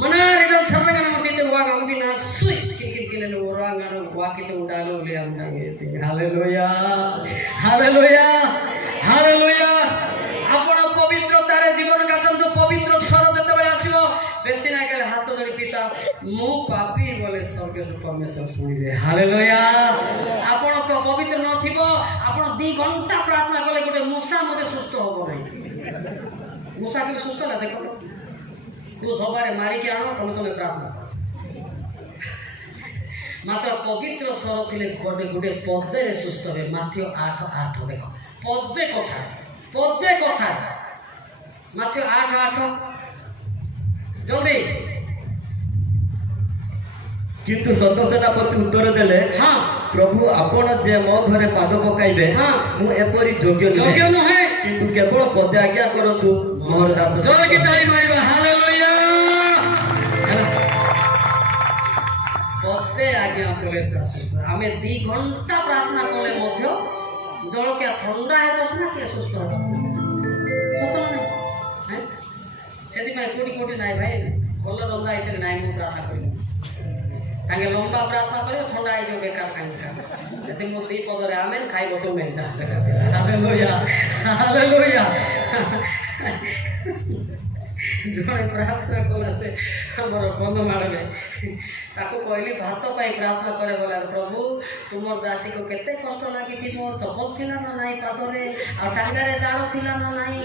मनारिडन सर्वगण मतिते वागा उबिना सुई कि tikile orang anu waktu undalo liam nangeti. Haleluya, haleluya, haleluya. ଆପଣ ପବିତ୍ରତାରେ ଜୀବନ କାଟନ୍ତୁ। ପବିତ୍ର ସ୍ୱର ଯେତେବେଳେ ଆସିବ ବେଶୀ ନାଇଁ କଲେ ହାତ ଧରି ପିତା ମୁଁ ପାପୀ ବୋଲେ ସ୍ୱର୍ଗୀୟ ପରମେଶ୍ୱର ଶୁଣିବେ। ହାଲେଲୁୟା। ଆପଣ ପବିତ୍ର ନଥିବ, ଆପଣ 2 ଘଣ୍ଟା ପ୍ରାର୍ଥନା କଲେ ଗୋଟେ ମୂଷା ମଧ୍ୟ ସୁସ୍ଥ ହବ ନାହିଁ। ମୂଷା କେବେ ସୁସ୍ଥ ହେଲା ଦେଖ ତୁ ସବାରେ ମାରିକି ଆଣ ତମେ ପ୍ରାର୍ଥନା କର। ମାତ୍ର ପବିତ୍ର ସ୍ୱର ଥିଲେ ଗୋଟେ ପଦେରେ ସୁସ୍ଥ ହେବେ। ମାଥ୍ୟୁ 8:8 ଦେଖ ପଦେ କଥା ମାଥ୍ୟୁ 8:8 ଜଲ୍ଦି। କିନ୍ତୁ ସତ ସେନାପତି ଉତ୍ତର ଦେଲେ, ହଁ ପ୍ରଭୁ ଆପଣ ଯେ ମୋ ଘରେ ପାଦ ପକାଇବେ ମୁଁ ଏପରି ଯୋଗ୍ୟ ନୁହେଁ, କିନ୍ତୁ କେବଳ ପଦେ ଆଜ୍ଞା କରନ୍ତୁ ମୋର ଦାସ। ଜୟକି ତାଳି ମାରିବା। ହାଲେଲୁୟା। ପଦେ ଆଜ୍ଞା କଲେ ସୁସ୍ଥ। ଆମେ 2 ଘଣ୍ଟା ପ୍ରାର୍ଥନା କଲେ ମଧ୍ୟ ଜଳକିଆ ଥଣ୍ଡା ହେବ ସିନା କିଏ ସୁସ୍ଥ ହେବ ସତ ନାହିଁ। ସେଥିପାଇଁ କୋଟି ନାହିଁ ଭାଇ ଭଲ ରନ୍ଧା ହେଇଥିଲେ ନାହିଁ ମୁଁ ପ୍ରାର୍ଥନା କରିବି। ତାଙ୍କେ ଲମ୍ବା ପ୍ରାର୍ଥନା କରିବ ଥଣ୍ଡା ହେଇଯିବ ବେକାର କାହିଁକି। ଯଦି ମୁଁ 2 ପଦରେ ଆମେ ଖାଇବ ତୁମେ। Hallelujah, hallelujah. ଜଣେ ପ୍ରାର୍ଥନା କଲା ସେ ଆମର କନ୍ଧମାଳରେ ତାକୁ କହିଲି ଭାତ ପାଇଁ ପ୍ରାର୍ଥନା କରେ ବୋଲେ ପ୍ରଭୁ ତୁମର ଦାସୀକୁ କେତେ କଷ୍ଟ ଲାଗିଥିବ। ଚପଲ ଥିଲା ନା ନାହିଁ ପାଦରେ, ଆଉ ଟାଙ୍ଗାରେ ଦାଢ଼ ଥିଲା ନା ନାହିଁ,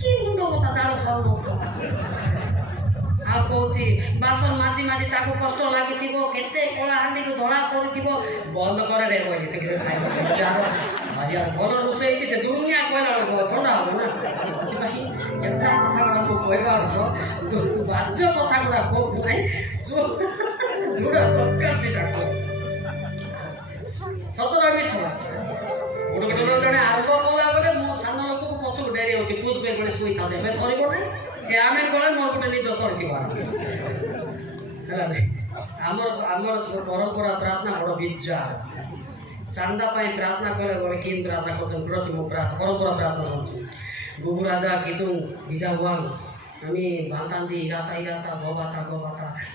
କି ମୁଣ୍ଡ କଥା ଦାଢ଼ ଖାଉନ। ଆଉ କହୁଛି ବାସନ ମାଜି ମାଜି ତାକୁ କଷ୍ଟ ଲାଗିଥିବ, କେତେ କଳା ହାଣ୍ଡିକୁ ଧଳା କରିଥିବ। ବନ୍ଦ କରେ ରେ ଭଲ ରୋଷେଇ ହେଇଛି ସେ ଦୁନିଆ କହିଲା ବେଳକୁ ଥଣ୍ଡା ହବ ନା। ସେଥିପାଇଁ ଏତେ କଥା ଗୁଡ଼ା ମୁଁ କହିବା ଅର୍ଥ ବାଜ୍ୟ କଥା ଗୁଡ଼ା କହୁଛୁ ନାହିଁ, ଯୋଉଟା ଦରକାର ସେଇଟା ସତଟା ମିଛ। ଗୋଟେ ଜଣେ ଆରମ୍ଭ କଲା ବେଳେ ମୁଁ ସାନ ଲୋକକୁ ପଛକୁ ଡେରି ହେଉଛି ପୁଷ ବେଳେ ଶୋଇଥାନ୍ତି। ଏବେ ସରିବ ନାହିଁ ସେ ଆମେ କଲେ ମୋର ଗୋଟେ ନିଦ ସରିଯିବ ହେଲା। ଆମର ପରମ୍ପରା ପ୍ରାର୍ଥନା ବଡ଼ ବିଜା। ଚାନ୍ଦା ପାଇଁ ପ୍ରାର୍ଥନା କଲେ বলে কি প্রার্থনা করতেন প্রতি পরম্পরা প্রার্থনা করছি গুরু রাজা কিন্তু দিজা ওয়াং আমি বাতান্দি ইরাতা গবাতা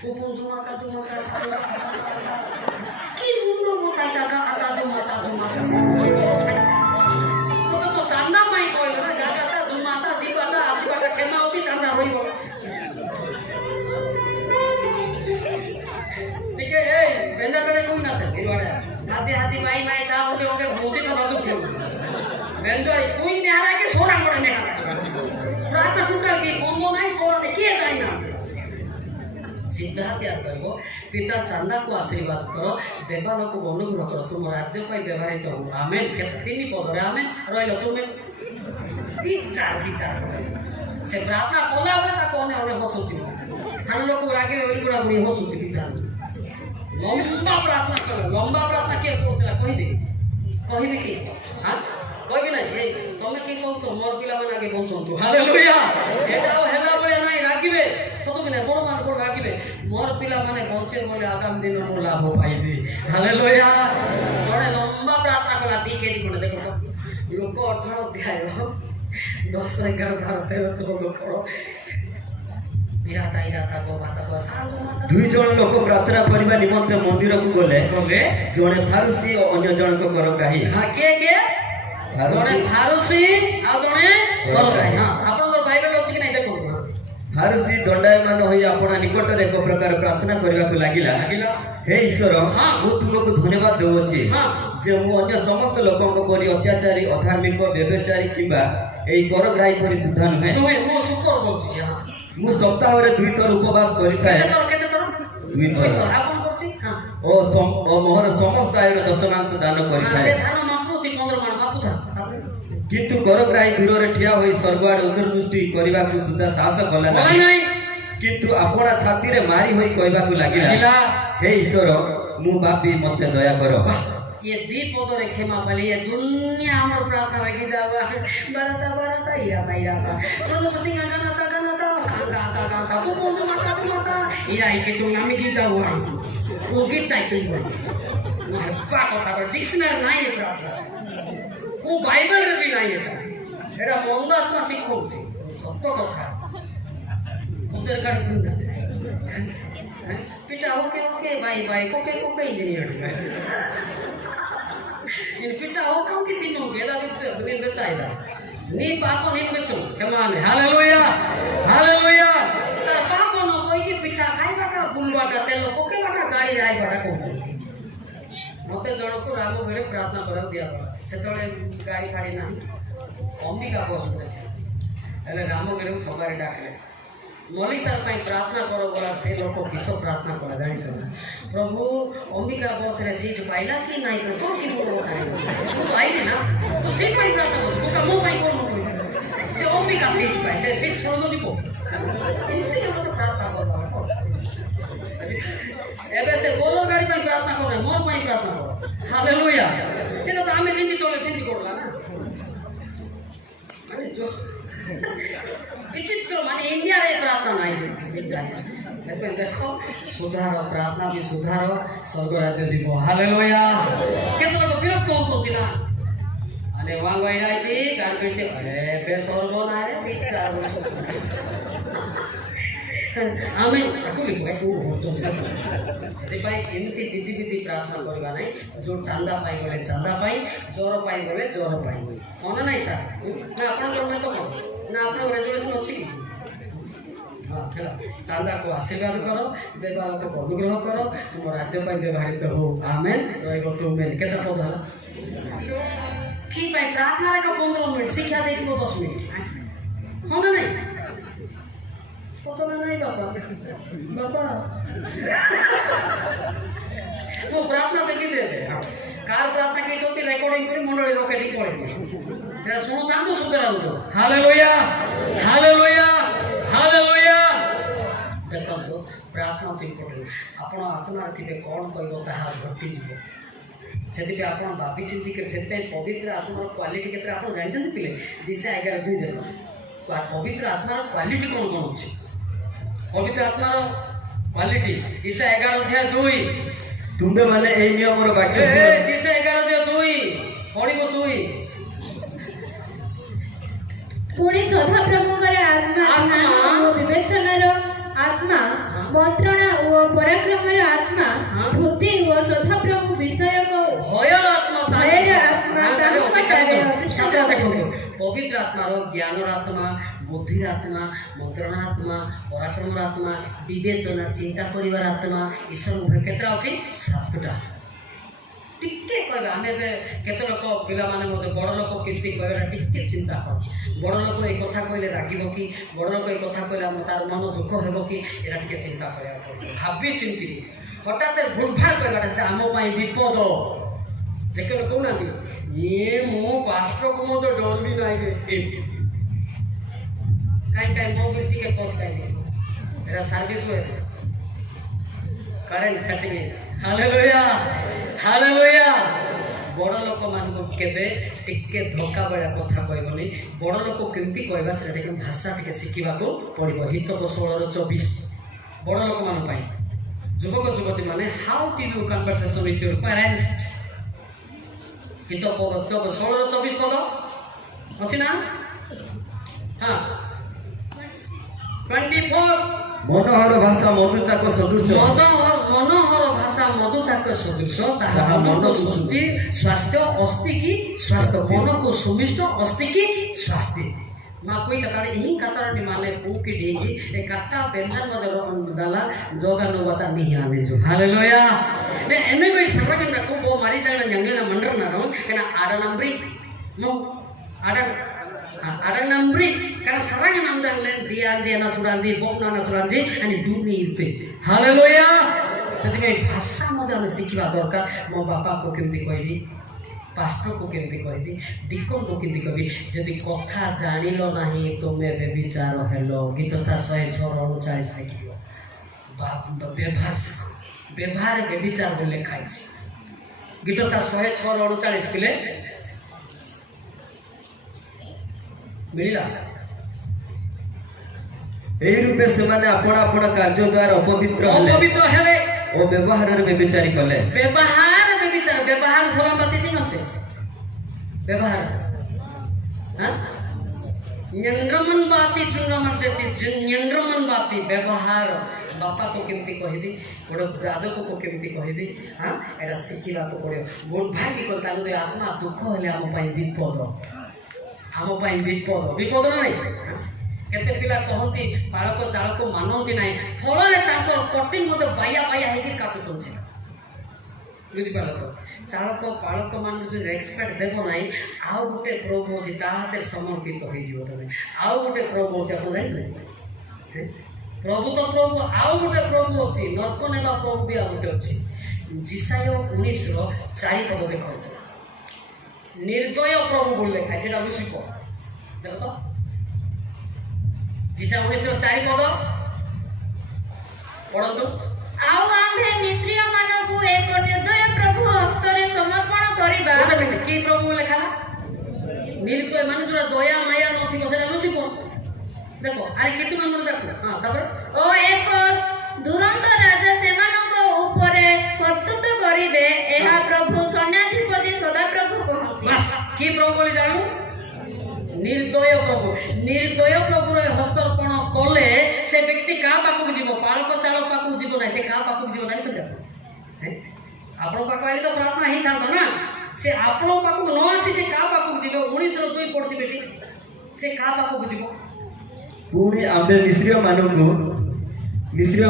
উপন জুমাতা কি মুন্ড মতা টাকা আটা জুমাতা কত তো চান্দা পাই কইল না গাগাতা জুমাতা জিবাটা আসিবাটা খেমা অতি চান্দা হইব। ঠিক আছে এই বেন্দা করে কোন না থাকে এবারে हाथी भाई मैं चाह होते होंगे घूमते तो रात उठे बेंदोरी कोई नहीं आ रहा है कि सोना पड़े में रात टूटल की कोंबो नहीं सोना ने किए जाए ना सिद्धार्थ याद करो पिता चांदा को आशीर्वाद करो देवालोक को अनुग्रह करो तुम राज्य पाई व्यवहारित हो आमेन केते 3 पद रे आमेन रहिलो तुमे विचार से प्रार्थना कोला बले ता कोने ओने हसुची सान लोक रागे ओली गुडा गुडी हसुची पिता लंबा प्रार्थना करो। लंबा प्रार्थना किए करते कहबे कि हाँ कहबी ना ये तुम कि सब तो मोर पिला मन आगे बंचंतु। हालेलुया। एटा हेला बले नाही राखिबे सतो कि बड़ मान बड़ राखिबे मोर पिला माने बंचे बोले आगामी दिन को लाभ पाइबे। हालेलुया। जड़े लंबा प्रार्थना कला 2 केजी कोने देखो तो लोक 18 अध्याय 10 11 12 13 14 पढ़ो 2 जन लोक प्रार्थना करने निमंते मंदिर को गले जड़े फारुसी और अन्य जन को करग्राही। हां के जड़े फारुसी आ जड़े करग्राही। हां आपन बाइबल अछि कि नै देखो फारुसी दंडायमान होई आपना निकट रे एक प्रकार प्रार्थना करबा को लागिला हे ईश्वर मु तुमको धन्यवाद देउछि जे मु अन्य समस्त लोकन को परि अत्याचारी अधार्मिक व्यभिचारी किबा एई करग्राही परि सुधा नुहे मु शुक्र बोलछि। हां मु सप्ताह रे 2 थर उपवास करि थाए केते थर 2 थर आपन करछि। हां ओ मोहर समस्त आयर दशमांश दान करि थाए से दान मापुछि 15 मान मापु था किंतु करग्राही दूर रे ठिया होई सर्वआड उदरदृष्टि करबा को सुधा साहस कला नाही किंतु आपना छाती रे मारी होई कहबा को लागिला हे ईश्वर मु बापी मते दया करो। ये 2 पद रे क्षमा पाले ये दुनिया हमर प्रार्थना लगी जावा बरता इराता लोग सिंगा गानाता सांगा तू माता इराई के तू नामी की जावा वो गीत ताई तू ना पा को डिक्शनरी नाही है प्रार्थना वो बाइबल रे भी नाही एटा मंद आत्मा शिखौछि सत्य कथा उजर काढ पिठ पिता ओके बाई कोके इंजीनियर इन पिता ओके तीनों गेदा बिन बेचाइदा नी पापो नी बेचो केमाने हालेलुया ता पापो न कोई की पिठा खाई बाटा बुल बाटा तेल कोके बाटा गाड़ी जाई बाटा को मते जणको राम घरे प्रार्थना करब दिया सेतळे गाड़ी फाड़ी नाही अंबिका बस हेले राम घरे सवारी डाकले मौलिक साल प्रार्थना करो बोला से लोग किस प्रार्थना करा जानी प्रभु अंबिका बस रे सीट पाइला कि नहीं तो की बोलो तू आई ना तो सीट पाई प्रार्थना करो तू का मो पाई करो से अंबिका सीट पाई से सीट छोड़ दो दीपो इतनी लोग प्रार्थना करो एबे से बोलो गाड़ी में प्रार्थना करो मोर पाई प्रार्थना करो हालेलुया से तो हमें जिंदगी चले सिंधी करला ना अरे जो विचित्र माने इंडिया रे प्रार्थना नहीं देखो सुधार प्रार्थना भी सुधार स्वर्ग राज्य दीप हालेलुया केतो लोग विरक्त होती ना अरे वांग वही जाती गान करते अरे बे स्वर्ग ना रे पिता हमें ताकू लिखो तू होतो भाई एमती किछि किछि प्रार्थना करबा नहीं जो चांदा पाई बोले चांदा पाई जोर पाई बोले जोर पाई होना नहीं सर ना अपन लोग तो ना आपन रेजोल्यूशन अछि कि हां चला चांदा को आशीर्वाद करो देवा को अनुग्रह करो तुम राज्य पर व्यवहारित हो आमेन रहइबो तुम केता पद की भाई प्रार्थना का 15 मिनट शिक्षा देइबो 10 मिनट होना नहीं पता नहीं बाबा वो प्रार्थना देखी जे कार प्रार्थना के तो रिकॉर्डिंग करी मंडली रोके दी पड़े तेरा सुनो तान तो सुधर आउ तो हालेलुया देखो तो प्रार्थना से इम्पोर्टेंट आपण आत्मा थिबे कोन कहबो ताहा घटी दिबो सेति पे आपण भाबी चिंती कर सेति पे पवित्र आत्मार क्वालिटी केतरा आपण जानछन पिले जिसे 11:2 देखो तो पवित्र आत्मार क्वालिटी कोन कोन अछि पवित्र आत्मार क्वालिटी जिसे 11:2 तुमे माने ए नियमर वाक्य जिसे 11:2 पढिबो तुई पुणी सदा प्रभुଙ୍କର आत्मा ध्यान ଓ ବିବେଚନାର आत्मा मंत्रणा ଓ पराक्रमର आत्मा बुद्धि ଓ सदा प्रभु विषयको भयर आत्मा सदा देखो पवित्र आत्मार ज्ञानर आत्मा बुद्धिर आत्मा मंत्रणा आत्मा पराक्रमर आत्मा विवेचना चिंता करिवार आत्मा ईश्वर केतरा अछि 7टा टिके कहबा हमें केते लोक पिला माने मते बड़ लोक केते कहबा टिके चिंता कर बड़ लोक ए कथा कहले रागिबो कि बड़ लोक ए कथा कहले हम तार मन दुख हेबो कि एरा टिके चिंता करया भाबी चिंती हठात भूल भाल कहबा से हम पई विपद देखे लोक कोना कि ये मो पास्टर को मो तो डर भी नहीं रे काई मो गिरती के कत काई एरा सर्विस में करेंट सर्टिफिकेट हालेलुया बड़ लोक मान केबे टिके धोखा बेला कथा कहबनी बड़ लोक केमती कहबा से देखम भाषा टिके शिखिबा को पड़िबो हित को 16:24 बड़ लोक मान पई युवक युवती माने how to do conversation with your parents हित पद 16:24 पद अछि ना हां 24 मनोहर भाषा मधुचाक सदृश मनोहर भाषा मधुचाक सदृश ताहा मन को सुस्ति स्वास्थ्य अस्ति की स्वास्थ्य मन को सुमिष्ट अस्ति की स्वास्थ्य मा कोई कथा ही कथा माने पू की ढेगी ए कथा पेंशन मदर दाला जोगा नो बता नहीं आने जो हालेलुया ने एने कोई सर्वजन को वो मारी जाना जंगल ना मंडर ना रो केना आडा नंबरी नो आडा नंबरी karena sarang yang namdan len dianji na suranji bokna na suranji ani duni irte hallelujah ସେଥିପାଇଁ ଭାଷା ମଧ୍ୟ ଆମେ ଶିଖିବା ଦରକାର ମୋ ବାପାକୁ କେମିତି କହିବି ପାଷ୍ଟରକୁ କେମିତି କହିବି ଡିକନକୁ କେମିତି କହିବି ଯଦି କଥା ଜାଣିଲ ନାହିଁ ତୁମେ ବ୍ୟଭିଚାର ହେଲ ଗୀତଟା 106:39 ଲେଖିବ ବ୍ୟବହାର ବ୍ୟଭିଚାର ବୋଲି ଲେଖା ହେଇଛି ଗୀତଟା 106:39 ଥିଲେ ମିଳିଲା ଏହି ରୂପେ ସେମାନେ ଆପଣ ଆପଣ କାର୍ଯ୍ୟ ଦ୍ୱାରା ଅପବିତ୍ର ହେଲେ ଓ ବ୍ୟବହାରରେ ବ୍ୟଭିଚାରୀ କଲେ ବ୍ୟବହାର ସଭାପତି ଦିନତେ ବ୍ୟବହାର Nyendraman bati chungaman jati nyendraman bati व्यवहार बापा को केमती कहबी गोटे जाजक को केमती कहबी हाँ एटा शिखिबाक पड़े दुर्भाग्य कर जो आत्मा दुख हेले आम विपद आम विपद विपद ना नहीं केते पिला कहती बालक चालक मानती ना फल कटिंग मत बाया बाया होकर काटुन से बुझिपार तो चालक पालक मान जो रेस्पेक्ट देव ना आउ गोटे प्रभु अच्छी हाथ समर्पित हो तुम आउ गोटे प्रभु अच्छे आप जान प्रभु तो प्रभु आउ गोटे प्रभु अच्छी नर्क नेबा प्रभु भी आउ गोटे अच्छी जिसाय 19 4 पद देख निर्दय प्रभु बोल लिखा है बुझी कह देख तो जिसा 19 4 पद पढ़तु आउ आम्भे मिस्री मानकु एक निर्दय प्रभु हस्तरे समर्पण करिबा की प्रभु लिखा निर्दय माने जो दया माया नथिबो सेटा रुचि को देखो अरे कितु मन देखो हां तापर ओ एक दुरंत राजा सेमानक ऊपरे कर्तृत्व करिवे एहा प्रभु सन्याधिपति सदा प्रभु कहंती बस की प्रभु बोली जानू निर्दय प्रभु हस्तर्पण कले से व्यक्ति क्या पाखक जीव पालक चालक पाखक जीव ना से क्या पाखक जीव जानी आप पाख आए तो प्रार्थना ही था ना से आप पाखक न आसी से क्या पाखक जीव 19 2 पढ़ती बेटी से क्या पाखक जीव पुणी आंबे मिश्रिय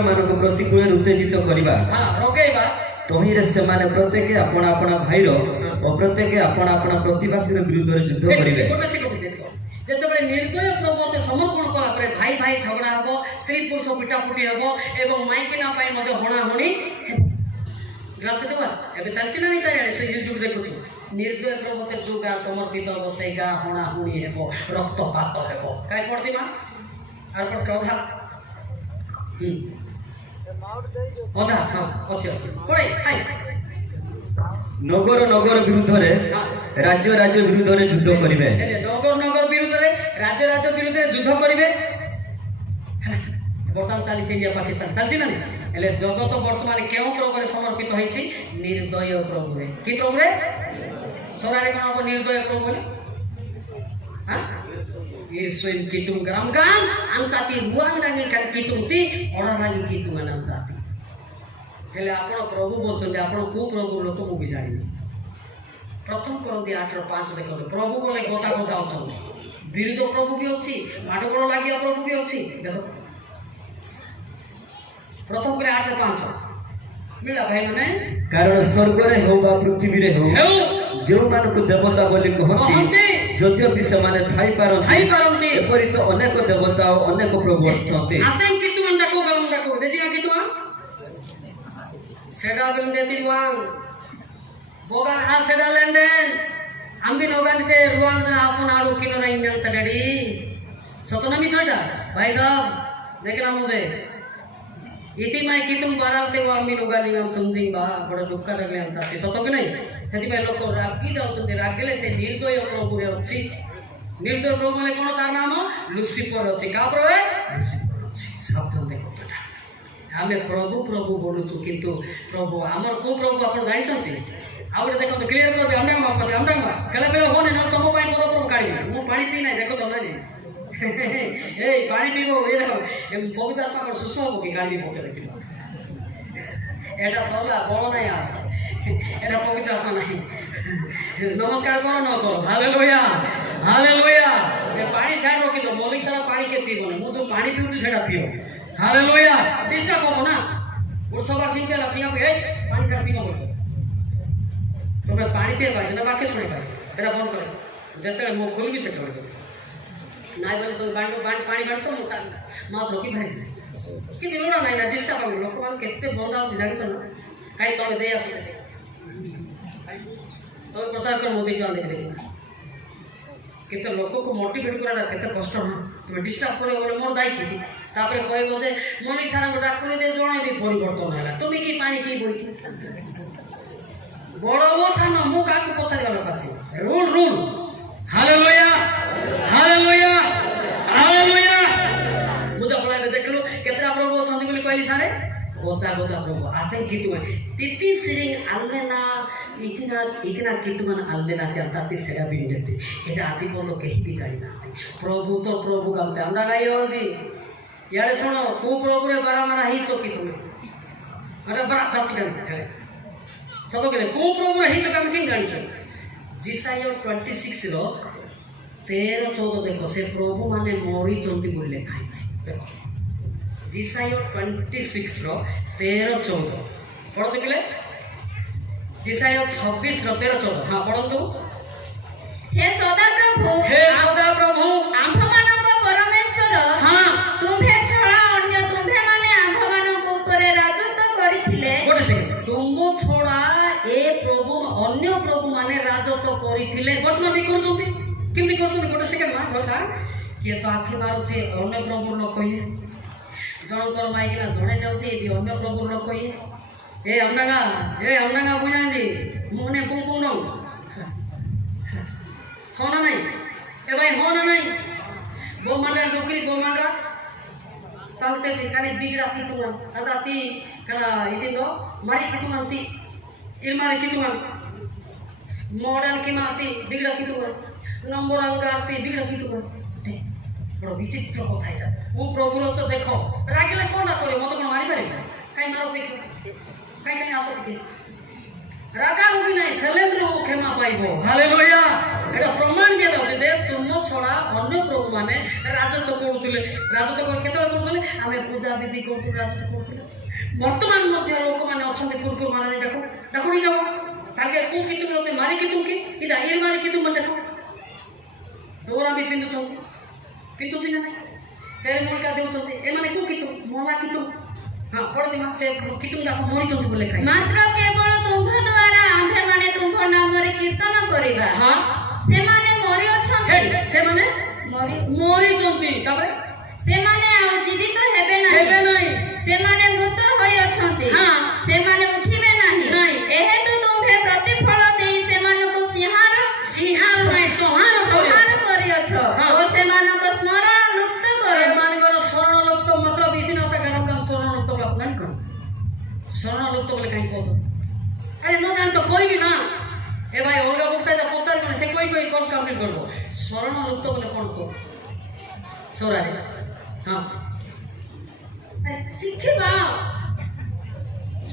मानक प्रतिकूल उत्तेजित करवा हाँ रोकेबा तहिरे सेमाने प्रत्येक आपण आपण भाईर और प्रत्येक आपण आपण प्रतिवासी विरुद्ध युद्ध करिवे যেতবে निर्दय प्रभु समर्पण कला भाई भाई झगड़ा हम स्त्री पुरुष पिटापुटी हम एवं माइकिना हणाहणी ग्राम चलती ना नहीं चारिड़े से यूट्यूब देखु निर्दय प्रभु जो गाँ समर्पित हम से गाँ हणाहणी हम रक्तपात हम कहीं पढ़ती माँ आर पढ़ अधा अधा हाँ अच्छे अच्छे पढ़े हाई नगर विरुद्ध राज्य विरुद्ध युद्ध करिवे नगर विरुद्ध राज्य विरुद्ध युद्ध करिवे बर्तमान चली इंडिया पाकिस्तान चलती ना नहीं जगत बर्तमान क्यों प्रभु समर्पित होती निर्दय प्रभु रे कि प्रभु रे सोरारे कौन हम निर्दय प्रभु बोले हाँ ये स्वयं कितुम ग्राम गान अंताती रुआंग डांगे kan कितुम ती orang lagi कितुम अंताती हेले आपण प्रभु बोलते आपण को प्रभु लोक मु भी जानी प्रथम करती 8:5 देखो प्रभु बोले गोता गोता अच्छा विरुद्ध प्रभु भी अच्छी माडगोड़ लगिया प्रभु भी अच्छी देखो प्रथम करे 8:5 मिला भाई माने कारण स्वर्ग रे हो बा पृथ्वी रे हो जो मान को देवता बोली कहंती यद्यपि समाने थाई पारंती एपरि तो अनेक देवता और अनेक प्रभु अछंती आते कितु अंडा को गलम डाको देजिया कितु सेडा बिंदेती रुआंग बोगान आ सेडा लंडन आम्बी लोगन के रुआंग ना आपन आड़ो किनो ना इंजन तडड़ी सतनमी छोटा भाई साहब देखना मुझे इति माय की तुम बाराते वो आम्बी लोगाली हम तुमदिन बा बड़ा दुख का लगले अंता सतो कि नहीं सेति पे लोक रागी जाउतंते रागले से निर्दय प्रभु रे अछि निर्दय प्रभु माने कोन तार नाम लुसिफर अछि का प्रभु लुसिफर अछि सावधान देखो आमे प्रभु प्रभु बोलुचु किंतु प्रभु आमर को प्रभु आपण जानि छथि आउडे देखो तो क्लियर करबे हमरा कला बेला होने न तमो पाई पद प्रभु काढी मु पानी पी नाही देखो तो नाही ए पानी पीबो ए पवित्र आत्मा को सुसम की गाड़ी पहुंचे देखिबो एटा सरला बळ नाही यार एटा पवित्र आत्मा नाही नमस्कार करो न करो हालेलुया हालेलुया ए पानी साइड रखि दो मौलिक सारा पानी के पीबो नहीं मु जो पानी पीउछु सेटा पियो हालेलुया डिस्टर्ब हो ना उड़सबा सिंह के लपिया पे पानी का पीनो बोल तुम्हें पानी पिए भाई ना बाकी सुने भाई तेरा बंद करे जते मो खोल भी से कर नाइ बोले तुम पानी बांटो मोटा मात रोकी भाई कि लोड़ा नहीं ना डिस्टर्ब हो लोक मान केते बंद आउ जानि तो ना काई तमे दे आसु तो प्रचार कर मोदी जान देख केते लोक को मोटिवेट कराटा केते कष्ट न तुम डिस्टर्ब करे बोले मोर दाई की तापरे कहबो जे मनी सारा डाकुले दे जणै भी परिवर्तन हैला तुम की पानी पी बोई बड़ वो सान मु काकु पछारी वाला Pasi rule hallelujah hallelujah hallelujah मुझे अपना देखलो केतरा प्रभु छथि बोली कहली सारे गोता प्रभु आते कितु तिति सिरिंग आलेना इतना कितु मन आलेना ताती सेडा बिंदेते एटा आजि कोन केही भी जानि ना प्रभु तो प्रभु गामते हमरा गाई होजी यारे सुनो को प्रभु रे बरा मारा ही चोकी तुम्हें अरे बरा धक्की कर खेले सतो के को प्रभु रे ही चोका में किन जानी छो जिसाइया 26 रो 13 14 देखो से प्रभु माने मोरी चंती बोले खाई देखो जिसाइया 26 रो 13 14 पढ़ो देखले जिसाइया 26 रो 13 14 हां पढ़ो तो हे सदा प्रभु आम्भमानक परमेश्वर हां तुम्हे छड़ा अन्य तुम्हे माने आम्भमानक ऊपर राजत्व करिथिले गोटे सेकंड तुम छड़ा ए प्रभु अन्य प्रभु माने राजत्व करिथिले वर्तमान करछोती केमि करछोती गोटे सेकंड मा घरटा के तो आखि मारुचे अन्य प्रभु लोक कहिए जनकर माइकिना धणे जाउती ए अन्य प्रभु लोक कहिए ए अमनागा बुझांदी मने कुंकुम होना नहीं ए भाई होना नहीं गोमांडा नौकरी गोमांडा तांते चिकाने बिगड़ा की तुम अदाती कला इदिंदो मारी की तुम अंती इल्मारी की तुम मॉडर्न की माती बिगड़ा की तुम नंबर अंगाती बिगड़ा की तुम दे बड़ा विचित्र कथा है वो प्रभु तो देखो रागिले कोनडा करे मत कोन मारी पारे काई मारो देखो काई आसो देखे रागा रुबी नहीं सेलेब्रे वो क्षमा पाइबो हालेलुया एटा प्रमाण दिया जाउछे जे तुम छड़ा अन्य प्रभु माने राजत्व करूथिले राजत्व कर केतले करूथिले आमे पूजा विधि करथु राजत्व करूथिले वर्तमान मध्य लोक माने अछन्ते पूर्व माने देखो डाकुनी जाओ ताके को कि तुम होते मारी कि तुम कि इदा एर मारी कि तुम देखो डोरा भी पिंदु पिंदु दिन नहीं सेरेमनी का देउछन्ते ए माने को कि तुम मोला कि तुम हां पढ़ दिमा से कि तुम दाखो मोरी तुम बोले खाई मात्र केवल तुम द्वारा आम्भे माने तुम नाम रे कीर्तन करिबा हां से माने मोरी अछन्ते से माने मोरी चंती तबे से माने आ जीवित हेबे नाही से माने मृत होय अछन्ते हां से माने उठिबे नाही एहे तो तुम्हे प्रतिफल देई से मानको सिंहार में सोहार करि अछ ओ से मानको स्मरण लुप्त करे से मानको स्मरण लुप्त मतलब इदिनता गरम गरम स्मरण लुप्त अपना कर स्मरण लुप्त बोले काई को अरे न जान तो कोई भी ना ए भाई ओगा बुकता जा पोतार माने से कोई कोर्स कंप्लीट करबो स्मरण लुप्त बोले कोन को सोरा रे हां शिखिबा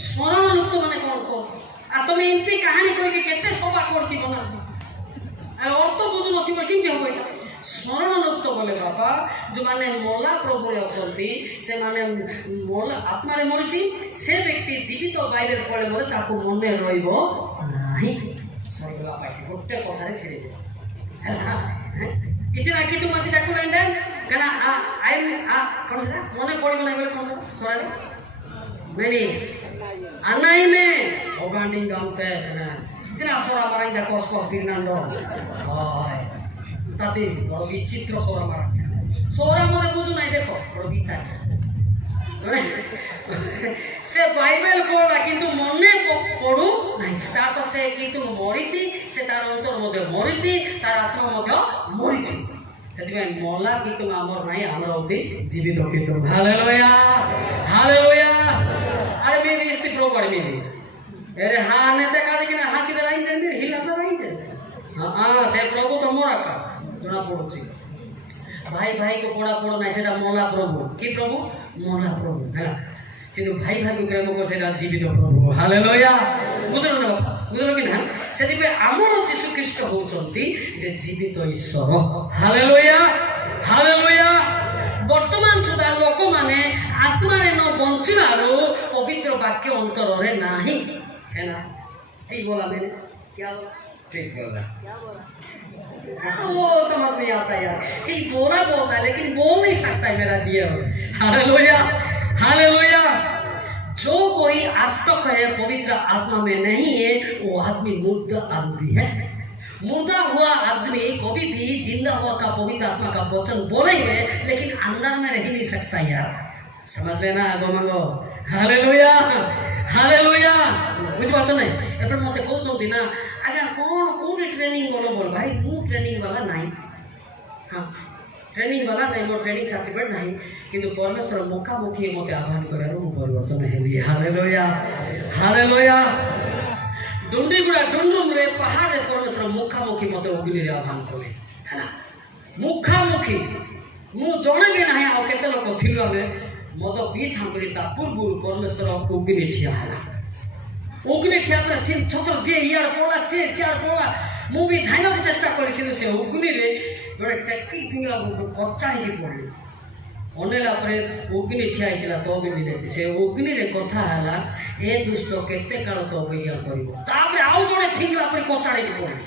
स्मरण लुप्त माने कोन को आ तुम इनती कहानी कोई के केते सभा करती बना आ अर्थ बुझु नथि पर किंती हो एटा स्मरण लुप्त बोले बाबा जो माने मोला प्रभु रे अछंती से माने मोला आत्मा रे मरिची से व्यक्ति जीवित बाइबल पढले बोले ताको मने रहिबो नाही सरगला पाटी गोटे कथा रे छेड़े दे हला इतना कि तुम मति डाको लंडे कना आई कोन से मने पडिबो नाही बोले कोन सोरा रे नहीं अनाई में ओगांडी गामते कना इतना सोरा माराई जा कोस बिरनांडो हाय ताते बड़ विचित्र सोरा मारा सोरा मते बुझु नाही देखो बड़ विचार से बाइबल पढ़ा किंतु मने पढ़ू नहीं तार तो से किंतु मरिची से तार अंतर मध्य मरिची तार आत्मा मध्य मरिची सेति मला किंतु आमर नाही आमर होती जीवित किंतु हालेलुया हालेलुया अरे मे भी इसी प्रो पढ़ में अरे हां ने देखा देखिन हाथी दे राइन दे हिला दे राइन दे हां से प्रभु तो मोरा का जना पड़ुची भाई को पड़ा नहीं सेटा मोला प्रभु की प्रभु मोला प्रभु हैला किंतु भाई को प्रेम को सेटा जीवित प्रभु हालेलुया बुझलो ना बुझलो कि ना सेति पे हमर यीशु ख्रीष्ट होचंती जे जीवित ईश्वर हालेलुया हालेलुया वर्तमान सुधा लोक माने आत्मा रे न बंचिबारो पवित्र वाक्य अंतर रे नाही है ना ठीक बोला मैंने क्या बोला ठीक बोला क्या बोला वो समझ नहीं आता यार कि बोला बोलता है लेकिन बोल नहीं सकता है मेरा डियर हालेलुया हालेलुया जो कोई आज तक है पवित्र आत्मा में नहीं है वो आदमी मुर्दा आदमी है मुर्दा हुआ आदमी कभी भी जिंदा हुआ का पवित्र आत्मा का वचन बोलेंगे लेकिन अंदर में रह नहीं सकता यार समझ लेना गोमंगो हालेलुया हालेलुया बुझ बात नहीं एफर मते कहउछंती ना आगे कोन ट्रेनिंग बोलो बोल भाई मु ट्रेनिंग वाला नहीं हां ट्रेनिंग वाला नहीं मोर ट्रेनिंग सर्टिफिकेट नहीं किंतु परमेश्वर मुखामुखी मते आह्वान करारो मु परिवर्तन हेली हालेलुया हालेलुया डुंडीगुड़ा डुंडुम रे पहाड़ रे परमेश्वर मुखामुखी मते अग्नि रे आह्वान कले है ना मुखामुखी ମୁଁ ଜଣେ ବି ନାହିଁ ଆଉ କେତେ ଲୋକ ଥିଲୁ ଆମେ ମଦ ପିଇଥାନ୍ତୁ ତା ପୂର୍ବରୁ ପରମେଶ୍ୱର ଅଗ୍ନି ଠିଆ ହେଲା ଅଗ୍ନି ଠିଆ ପରେ ଠିକ୍ ଛତ୍ର ଯିଏ ଇଆଡ଼େ ପଡ଼ିଲା ସିଏ ସିଆଡ଼େ ପଡ଼ିଲା ମୁଁ ବି ଧାଇଁବାକୁ ଚେଷ୍ଟା କରିଥିଲି ସେ ଅଗ୍ନିରେ ଗୋଟେ ଟେକି ଫିଙ୍ଗା କଚାଡ଼ିକି ପଡ଼ିଲି ଅନେଇଲା ପରେ ଅଗ୍ନି ଠିଆ ହେଇଥିଲା ତ ଅଗ୍ନିରେ ସେ ଅଗ୍ନିରେ କଥା ହେଲା ଏ ଦୁଷ୍ଟ କେତେ କାଳ ତ ଅପେକ୍ଷା କରିବ ତାପରେ ଆଉ ଜଣେ ଫିଙ୍ଗିଲା ପରେ କଚାଡ଼ିକି ପଡ଼ିଲି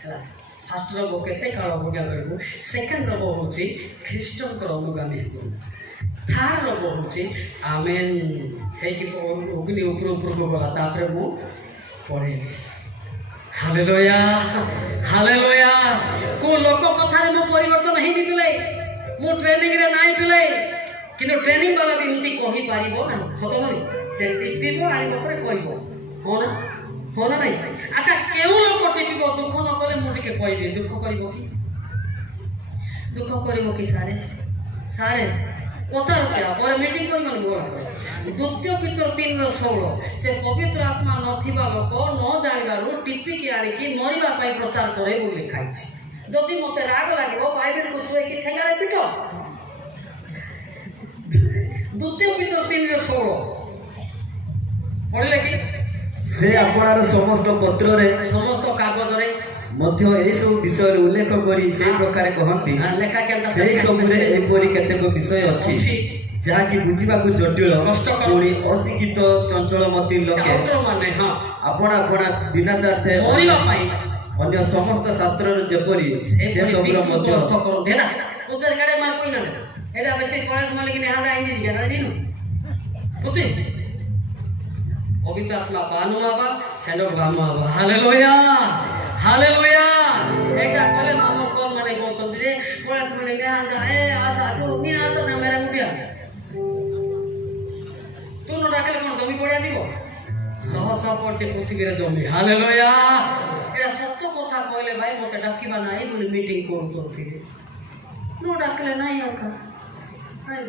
ହେଲା ଫାଷ୍ଟ ରୋଗ କେତେ କାଳ ଅପେକ୍ଷା କରିବୁ ସେକେଣ୍ଡ ରୋଗ ହେଉଛି ଖ୍ରୀଷ୍ଟଙ୍କର ଅନୁଗାମୀ ହେବ ଥାର୍ଡ ରୋଗ ହେଉଛି ଆମେନ୍ ହେଇକି ଅଗ୍ନି ଉପରକୁ ଗଲା ତାପରେ ମୁଁ ପଢ଼େଇଲି ହାଲେଲୁୟା ହାଲେଲୁୟା କୋଉ ଲୋକ କଥାରେ ମୁଁ ପରିବର୍ତ୍ତନ ହେଇନି ପିଲେ ମୁଁ ଟ୍ରେନିଂରେ ନାଇଁ ପିଲେ କିନ୍ତୁ ଟ୍ରେନିଂ ବାଲା ବି ଏମିତି କହିପାରିବ ନା ସତ ବୋଲି ସେ ଟିପିବ ଆଣିବ ପରେ କହିବ ହଁ ନା ହଁ ନା ନାଇଁ ଆଚ୍ଛା କେଉଁ ଲୋକ ଟିପିବ ଦୁଃଖ ନ କଲେ ମୁଁ ଟିକେ କହିବି ଦୁଃଖ କରିବ କି ଦୁଃଖ କରିବ କି ସାରେ ସାରେ ପଚାରୁଛି ପରେ ମିଟିଂ କରିବନି ବୋla ଦ୍ୱିତୀୟ ପିତର 3:16 ସେ ପବିତ୍ର ଆତ୍ମା ନଥିବା ଲୋକ ନ ଜାଣିବାରୁ ଟିପିକି ଆଣିକି ମରିବା ପାଇଁ ପ୍ରଚାର କରେ ବୋଲି ଲେଖାଇଛି ଯଦି ମୋତେ ରାଗ ଲାଗିବ ବାଇବେଲକୁ ଶୁଏଇକି ଠେଙ୍ଗାରେ ପିଟ ଦ୍ୱିତୀୟ ପିତର 3:16 ପଢିଲେ କି ସେ ଆପଣାର ସମସ୍ତ ପତ୍ରରେ ସମସ୍ତ କାଗଜରେ ମଧ୍ୟ ଏହିସବୁ ବିଷୟରେ ଉଲ୍ଲେଖ କରି ସେହି ପ୍ରକାର କହନ୍ତି ସେହି ସବୁରେ ଏପରି କେତେକ ବିଷୟ ଅଛି ଯାହାକି ବୁଝିବାକୁ ଜଟିଳ ପୁଣି ଅଶିକ୍ଷିତ ଚଞ୍ଚଳମତି ଲୋକେ ଆପଣା ଆପଣା ବିନାଶାର୍ଥେ ମରିବା ପାଇଁ ଅନ୍ୟ ସମସ୍ତ ଶାସ୍ତ୍ରର ଯେପରି ସେ ସବୁର ମଧ୍ୟ पवित्र आत्मा बानु आवा सेंडक बानु आवा हालेलुया हालेलुया एकटा कले मामर कोद माने बोतल दे कोलास माने ने आजा ए आशा तू नी आशा ना मेरा मुडिया तू न डाकले कोन दमी पडिया जीवो सह सह पड़ते पृथ्वी रे जमी हालेलुया एरा सत्य कथा कहले भाई मते डाकिबा नाही बोली मीटिंग कोन करथिले न डाकले नाही आका आई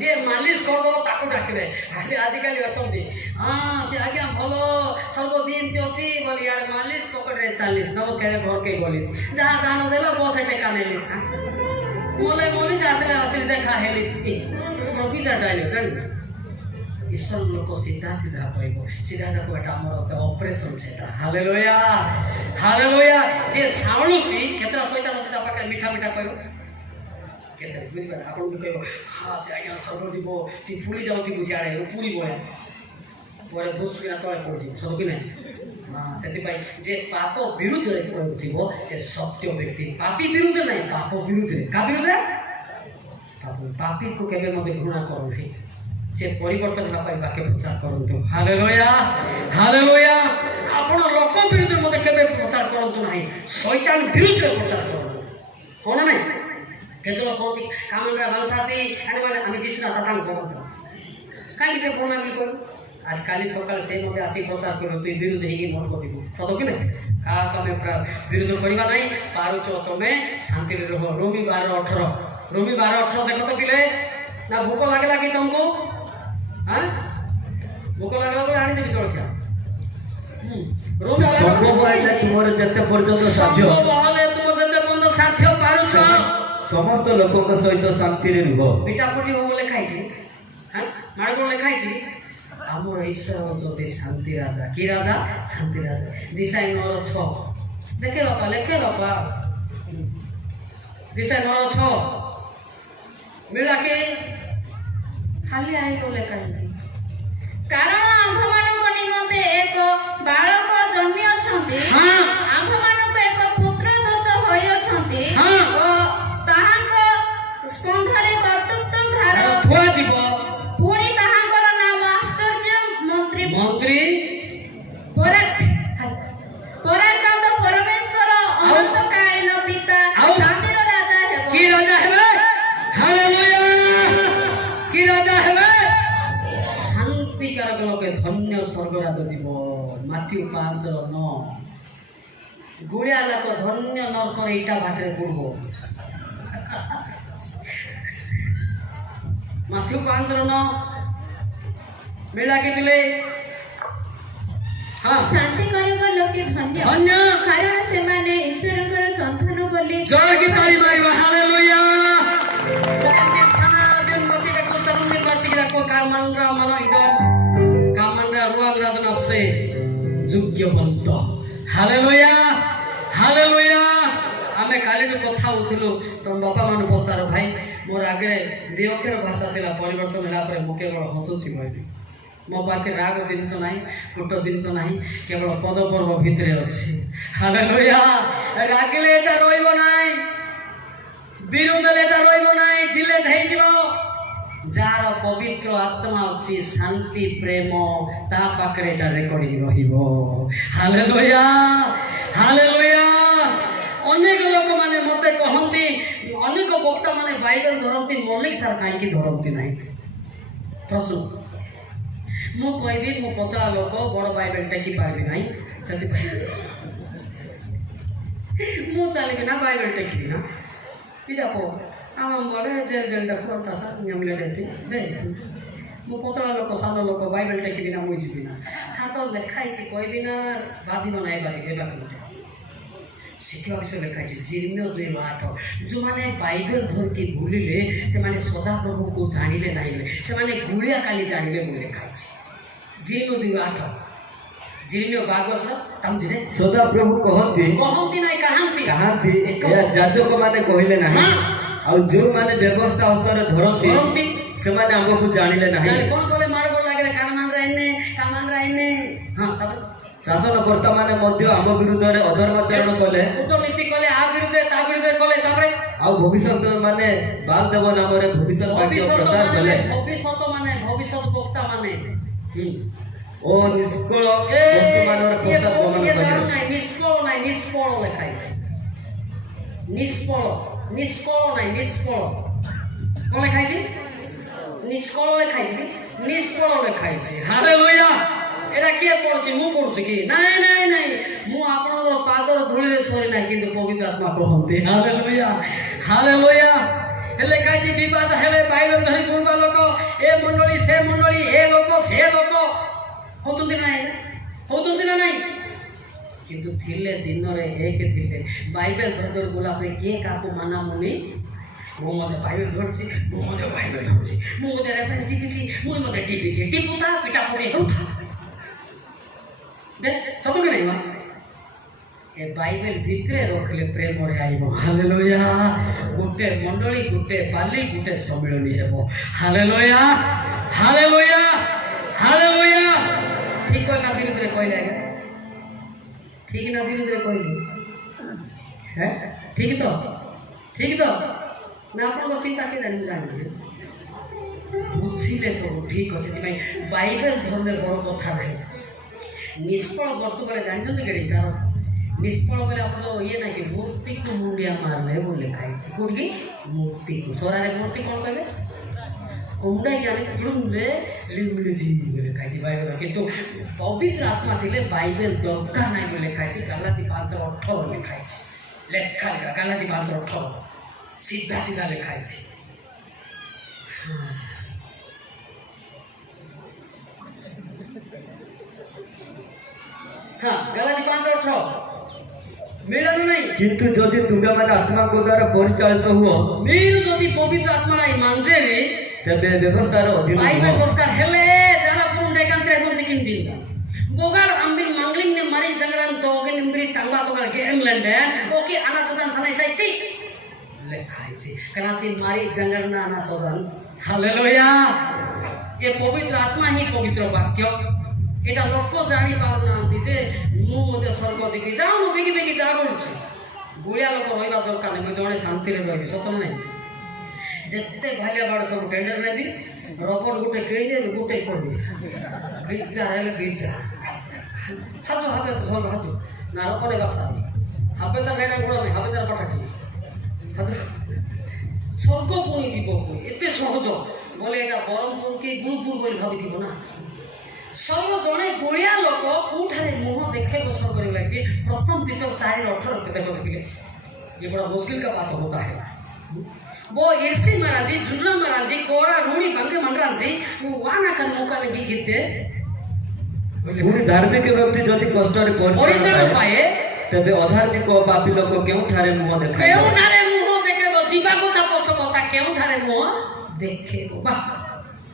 जे मालिश करदेव ताकू डाकबे आजिकल अच्छी हाँ से आज्ञा भल सब दिन अच्छी बोली यार मालिश पकड़े 40 नमस्कार घर के गलिस जहाँ दान देल बस टेका नेलिस मोले मोलिस आसले आसले देखा हेलिस प्रकृति डायलॉग जान ईश्वर लोक सीधा सीधा कहब सीधा देखो एटा हमर ऑपरेशन सेटा हालेलुया हालेलुया जे साउणुची केतरा सहिता नता पाके मीठा मीठा कहब केते बुझिबा आपण तो कहब हां से आज्ञा सर्व जीव ती फुली जाउती बुझाड़े पूरी बोया परे भूसकिना तळे पड़जी सब कि नहीं हां सेति भाई जे पाप विरुद्ध रे कहउथिबो से सत्य व्यक्ति पापी विरुद्ध नहीं पाप विरुद्ध रे का विरुद्ध पापी को केबे मते घृणा करो नहीं से परिवर्तन ना पाई बाके प्रचार करंतु हालेलुया हालेलुया आपण लोक विरुद्ध मते केबे प्रचार करंतु नहीं शैतान विरुद्ध प्रचार करंतु हो ना नहीं केते लोक कोती कामंगरा वंशाती आणि माने आम्ही जिसना तातांग करंतु काई से कोना बिल कर आज काली सकाळ से मते आसी प्रचार करो तु विरुद्ध हेगी मन करिबो सतो कि नहीं का कमे विरुद्ध करिबा नहीं पारुचो तमे शांति रे रहो रोमी 12:18 देखो तो पिले ना भूख लागे तुमको हाँ भूख लगे बोले आनी देवी जलखिया संभव है तुमर जते पर्यंत साध्य साध्य पारुछ समस्त लोकक सहित शांति रे रुह पिटापुटी हो बोले खाइछि हां मार बोले खाइछि हमर ईश्वर जते शांति राजा की राजा शांति राजा जिसाई 9:6 देखे बापा लेखे बापा जिसाई 9:6 मिला के खाली आई बोले कहीं कारण आम्भमानक निमंते एक बालक जन्मी अछंती आम्भमानक एक पुत्र दत्त होई अछंती ताहांक स्कंधरे कर्तृत्व भार थुआ जीव पुणी ताहांकर नाम आश्चर्य मंत्री पराक्रम परमेश्वर अनंतकालीन पिता शांतिर राजा हेबो की राजा हेबे हालेलुया की राजा हेबे शांतिकारक लोके धन्य स्वर्गराज जीव माथ्यू 5:9 गुड़िया लोक धन्य नरकर इटा भाटे पड़ब माथ्यू 5:9 मिला के मिले हाँ शांति करब ଲୋକେ ଧନ୍ୟ ଧନ୍ୟ। କାରଣ ସେମାନେ ଈଶ୍ୱରଙ୍କର ସନ୍ତାନ ବୋଲି ଜୟ କି ତାଳି ମାରିବା hallelujah Bukan sana dan mati dak tarun ni mati dak kamandra mana idam kamandra ruang rajan apse যোগ্যবন্ত ହାଲେଲୁୟା ହାଲେଲୁୟା ଆମେ କାଲିଠୁ କଥା ହଉଥିଲୁ ତମ ବାପା ମାନେ ପଚାର ଭାଇ ମୋର ଆଗରେ ଦି ଅକ୍ଷର ଭାଷା ଥିଲା ପରିବର୍ତ୍ତନ ହେଲା ପରେ ମୁଁ କେବଳ ହସୁଛି କହିବି ମୋ ପାଖରେ ରାଗ ଜିନିଷ ନାହିଁ କୁଟ ଜିନିଷ ନାହିଁ କେବଳ ପଦ ପର୍ବ ଭିତରେ ଅଛି ହାଲେଲୁୟା ରାଗିଲେ ଏଟା ରହିବ ନାହିଁ ବିରୋଧରେ ଏଟା ରହିବ ନାହିଁ ଡିଲେଟ ହେଇଯିବ ଯାହାର ପବିତ୍ର ଆତ୍ମା ଅଛି ଶାନ୍ତି ପ୍ରେମ ତା ପାଖରେ ଏଟା ରେକର୍ଡିଂ ରହିବ ହାଲେଲୁୟା ହାଲେଲୁୟା ଅନେକ ଲୋକମାନେ ମୋତେ କହନ୍ତି ଅନେକ ବକ୍ତା ମାନେ ବାଇବେଲ ଧରନ୍ତି ମଲ୍ଲିକ ସାର୍ କାହିଁକି ଧରନ୍ତି ନାହିଁ ପ୍ରଶ୍ନ ମୁଁ କହିବି ମୁଁ ପତଳା ଲୋକ ବଡ଼ ବାଇବେଲ ଟେକି ପାରିବି ନାହିଁ ସେଥିପାଇଁ ମୁଁ ଚାଲିବି ନା ବାଇବେଲ ଟେକିବି ନା ଯାକ ଆମ ଘରେ ଜେଲ ଜେଲଟା ଖୋର୍ତ୍ତା ସାର୍ ନିୟମିତ ଦେ ମୁଁ ପତଳା ଲୋକ ସାନ ଲୋକ ବାଇବେଲ ଟେକିବି ନା ମୁଁ ଯିବି ନା ତା ତ ଲେଖା ହେଇଛି କହିବି ନା ବାଧିବ ନା ଏବାକୁ ଗୋଟେ ଶିଖିବା ବିଷୟ ଲେଖା ହେଇଛି ଜିର୍ମ୍ୟ 2:8 ଯେଉଁମାନେ ବାଇବେଲ ଧରିକି ଭୁଲିଲେ ସେମାନେ ସଦାପ୍ରଭୁଙ୍କୁ ଜାଣିଲେ ନାହିଁ ବୋଲେ ସେମାନେ ଗୁଳିଆ କାଲି ଜାଣିଲେ ବୋଲି ଲେଖା ହେଇଛି ଜିର୍ମ୍ୟ 2:8 ଜିର୍ମ୍ୟ ବାଗସ ତମଜିରେ ସଦାପ୍ରଭୁ କହନ୍ତି ନାହିଁ କାହାନ୍ତି ଏହା ଯାଜକ ମାନେ କହିଲେ ନାହିଁ ଆଉ ଯେଉଁମାନେ ବ୍ୟବସ୍ଥା ହସ୍ତରେ ଧରନ୍ତି ସେମାନେ ଆମକୁ ଜାଣିଲେ ନାହିଁ କଣ କଲେ ମାଡ଼ ଗୋଳ ଲାଗିଲେ କାମାନରା ଏନେ ହଁ ତାପରେ ଶାସନକର୍ତ୍ତା ମାନେ ମଧ୍ୟ ଆମ ବିରୁଦ୍ଧରେ ଅଧର୍ମାଚରଣ କଲେ କୂଟନୀତି କଲେ ଆ ବିରୁଦ୍ଧରେ ତା ବିରୁଦ୍ଧରେ କଲେ ତାପରେ ଆଉ ଭବିଷ୍ୟତ ମାନେ ବାଲଦେବ ନାମରେ ଭବିଷ୍ୟତ ବାକ୍ୟ ପ୍ରଚାର କଲେ ଭବିଷ୍ୟତ ବକ୍ତା ମାନେ ଓ ନିଷ୍କଳ ବସ୍ତୁମାନର ପ୍ରସ୍ତାବ ପ୍ରମାଣ କଲେ ନିଷ୍କଳ ଲେଖା ହେଇଛି ନିଷ୍କଳ କଣ ଲେଖା ହେଇଛି ନିଷ୍କଳ ଲେଖା ହେଇଛି ନିଷ୍କଳ ଲେଖା ହେଇଛି ହାଲେଲୁୟା ଏଟା କିଏ ପଢୁଛି ମୁଁ ପଢୁଛି କି ନାଇଁ ମୁଁ ଆପଣଙ୍କର ପାଦର ଧୂଳିରେ ସରି ନାହିଁ କିନ୍ତୁ ପବିତ୍ର ଆତ୍ମା କହନ୍ତି ହାଲେଲୁୟା ହାଲେଲୁୟା ଲେଖା ହେଇଛି ବିବାଦ ହେଲେ ବାଇବେଲ ଧରି ବୁଲବା ଲୋକ ଏ ମଣ୍ଡଳୀ ସେ ମଣ୍ଡଳୀ ଏ ଲୋକ ସେ ଲୋକ ହଉଛନ୍ତି ନା ନାଇଁ କିନ୍ତୁ ଥିଲେ ଦିନରେ ଏକ ଥିଲେ ବାଇବେଲ ଧରି ବୁଲା ପରେ କିଏ କାହାକୁ ମାନା ମୁନି ମୁଁ ମଧ୍ୟ ବାଇବେଲ ଧରିଛି ମୁଁ ମଧ୍ୟ ରେଫରେନ୍ସ ଟିପିଛି ମୁଁ ମଧ୍ୟ ଟିପିଛି ଟିପୁତା ପିଟା ପଡ଼ି ହେଉଥା ସତ କି ନାଇଁ ଏ ବାଇବେଲ ଭିତରେ ରଖିଲେ ପ୍ରେମରେ ଆଇବ ହାଲେଲୁୟା ଗୋଟେ ମଣ୍ଡଳୀ ଗୋଟେ ବାଲି ଗୋଟେ ସମ୍ମିଳନୀ ହେବ ହାଲେଲୁୟା ହାଲେଲୁୟା ହାଲେଲୁୟା ଠିକ କହିଲି ନା ବିରୁଦ୍ଧରେ କହିଲେ ଆଜ୍ଞା ଠିକ ନା ବିରୁଦ୍ଧରେ କହିଲି ଠିକ ତ ନା ଆପଣଙ୍କର ଚିନ୍ତା କି ଜାଣି ଜାଣିବେ ବୁଝିଲେ ସବୁ ଠିକ ଅଛି ସେଥିପାଇଁ ବାଇବେଲ ଧରିଲେ ବଡ଼ କଥା ନାହିଁ ନିଷ୍ଫଳ ବର୍ତ୍ତୁ ବେଳେ ଜାଣିଛନ୍ତି କେଠି ତାର ନିଷ୍ଫଳ ବେଳେ ଆପଣ ଇଏ ନାହିଁ କି ମୂର୍ତ୍ତିକୁ ମୁଣ୍ଡିଆ ମାରିଲେ ବୋଲି ଲେଖା ହେଇଛି କୋଉଠି ମୂର୍ତ୍ତିକୁ ସରାରେ ମୂର୍ତ୍ତି କ'ଣ କହିବେ ମୁଣ୍ଡାଇକି ଆମେ ଲୁମ୍ବେ ଲିମ୍ବିଳିଛି ବୋଲି ଲେଖା ହେଇଛି ବାଇବେଲ କିନ୍ତୁ ପବିତ୍ର ଆତ୍ମା ଥିଲେ ବାଇବେଲ ଦରକାର ନାହିଁ ବୋଲି ଲେଖା ହେଇଛି ଗାଲାତି 5:18 ଲେଖା ହେଇଛି ଲେଖା ଗାଲାତି 5:18 ସିଧା ଲେଖା ହେଇଛି ଗାଲାତି 5:18 ମିଳନ ନାହିଁ କିନ୍ତୁ ଯଦି ତୁମେମାନେ ଆତ୍ମାଙ୍କ ଦ୍ୱାରା ପରିଚାଳିତ ହୁଅ మీరు ଯଦି ପବିତ୍ର ଆତ୍ମାରାଇ ମାଂଜେରେ ତେବେ ବ୍ୟବସ୍ଥାର ଅଧୀନ ବାଇବେଲ ଦରକାର ହେଲେ ଯାହା ପୁଣ୍ଡେ କାନ୍ତେ ଗୁନ୍ତି କିନ୍ତି ବୋଗାର ଆମ୍ବିଲ ମାଂଗଲିଂ ନେ ମାରି ଜଙ୍ଗରାन ତୋगे निम्बरी तांबा तोगार गेम लंडे ओके आना सदन सनाई साइती ଲେଖା ହେଇଛି କାନାତି ମାରି ଜଙ୍ଗରନା ଆନା ସଦନ ହାଲେଲୁୟା ଏ ପବିତ୍ର ଆତ୍ମା ହିଁ ପବିତ୍ର ବାକ୍ୟ এটা লোক জানি পারুনাহান্তি যে ମୁଁ ମଧ୍ୟ ସ୍ୱର୍ଗ ଦେଖି ଯାଉନୁ ବିକି ଯା ବୋଲୁଛି ଗୁଳିଆ ଲୋକ ରହିବା ଦରକାର ନାହିଁ ମୁଁ ଜଣେ ଶାନ୍ତିରେ ରହିବି ସତ ନାହିଁ ଯେତେ ଭାଲିଆ ବାଡ଼ ସବୁ ଟେଣ୍ଡର ନେବି ରବର ଗୋଟେ କିଣିଦେବି ଗୋଟେ କରିବି ବିଜା ହେଲେ ବିଜା ହାତ ହାତେ ତ ସବୁ ହାତ ନା ରକରେ ବାସା ହାବେ ତାର ରେଡ଼ା ଗୋଡ଼ ନାହିଁ ହାବେ ତାର ପଟାକି ହାତ ସ୍ୱର୍ଗ ପୁଣି ଯିବ ଏତେ ସହଜ ବୋଲେ ଏଇଟା ବରହମପୁର କି ଗୁଣପୁର ବୋଲି ଭାବିଥିବ ନା सर्व जड़े गुड़िया लोक कौठारे मुह देखे स्वर्ग लगे प्रथम पितर 4:18 देखो देखिए ये बड़ा मुश्किल का बात होता है वो एसी महाराजी जुन्ना महाराजी कोरा रूढ़ी बंगे मंगराजी वो वाना कर मौका लगी गीते ପୁଣି ଧାର୍ମିକ ବ୍ୟକ୍ତି ଯଦି କଷ୍ଟରେ ପରିତ୍ରାଣ ପାଏ ତେବେ ଅଧାର୍ମିକ ଓ ପାପୀ ଲୋକ କେଉଁଠାରେ ମୁହଁ ଦେଖାଇବ? କେଉଁଠାରେ ମୁହଁ ଦେଖେଇବ? ଯିବା କଥା ପଛ କଥା, କେଉଁଠାରେ ମୁହଁ ଦେଖେଇବ? ବା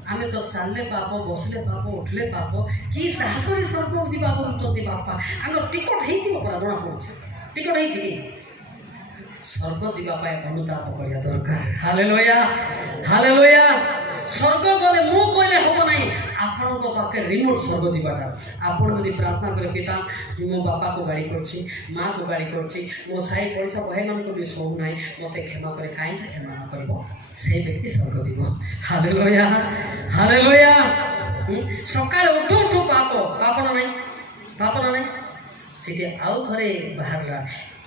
ଆମେ ତ ଚାଲିଲେ ପାପ, ବସିଲେ ପାପ, ଉଠିଲେ ପାପ, କି ସାହସରେ ସ୍ୱର୍ଗ ଯିବା କରୁଛନ୍ତି ବାପା? ଆମର ଟିକଟ ହେଇଥିବ ପରା, ଜଣା ପଡୁଛି। ଟିକଟ ହେଇଛି କି? ସ୍ୱର୍ଗ ଯିବା ପାଇଁ ଅନୁତାପ କରିବା ଦରକାର। Hallelujah, hallelujah. ସ୍ୱର୍ଗ ଗଲେ ମୁଁ କହିଲେ ହବ ନାହିଁ, ଆପଣଙ୍କ ପାଖରେ ରିମୋଟ ସ୍ୱର୍ଗ ଯିବାଟା। ଆପଣ ଯଦି ପ୍ରାର୍ଥନା କରେ, ପିତା ମୁଁ ବାପାକୁ ଗାଳି କରୁଛି, ମାଆକୁ ଗାଳି କରୁଛି, ମୋ ସାହି ପଡ଼ିଶା ଭାଇମାନଙ୍କୁ ବି ଶୋଉ ନାହିଁ, ମୋତେ କ୍ଷମା করে, କାହିଁକି କ୍ଷମା ନ କରିବ? সেই ବ୍ୟକ୍ତି ସ୍ୱର୍ଗ ଯିବ। Hallelujah, hallelujah. ସକାଳେ ଉଠୁ ଉଠୁ ପାପ, ପାପ ନା ନାହିଁ, ପାପ ନା ନାହିଁ। ସେଠି ଆଉ ଥରେ ବାହାରିଲା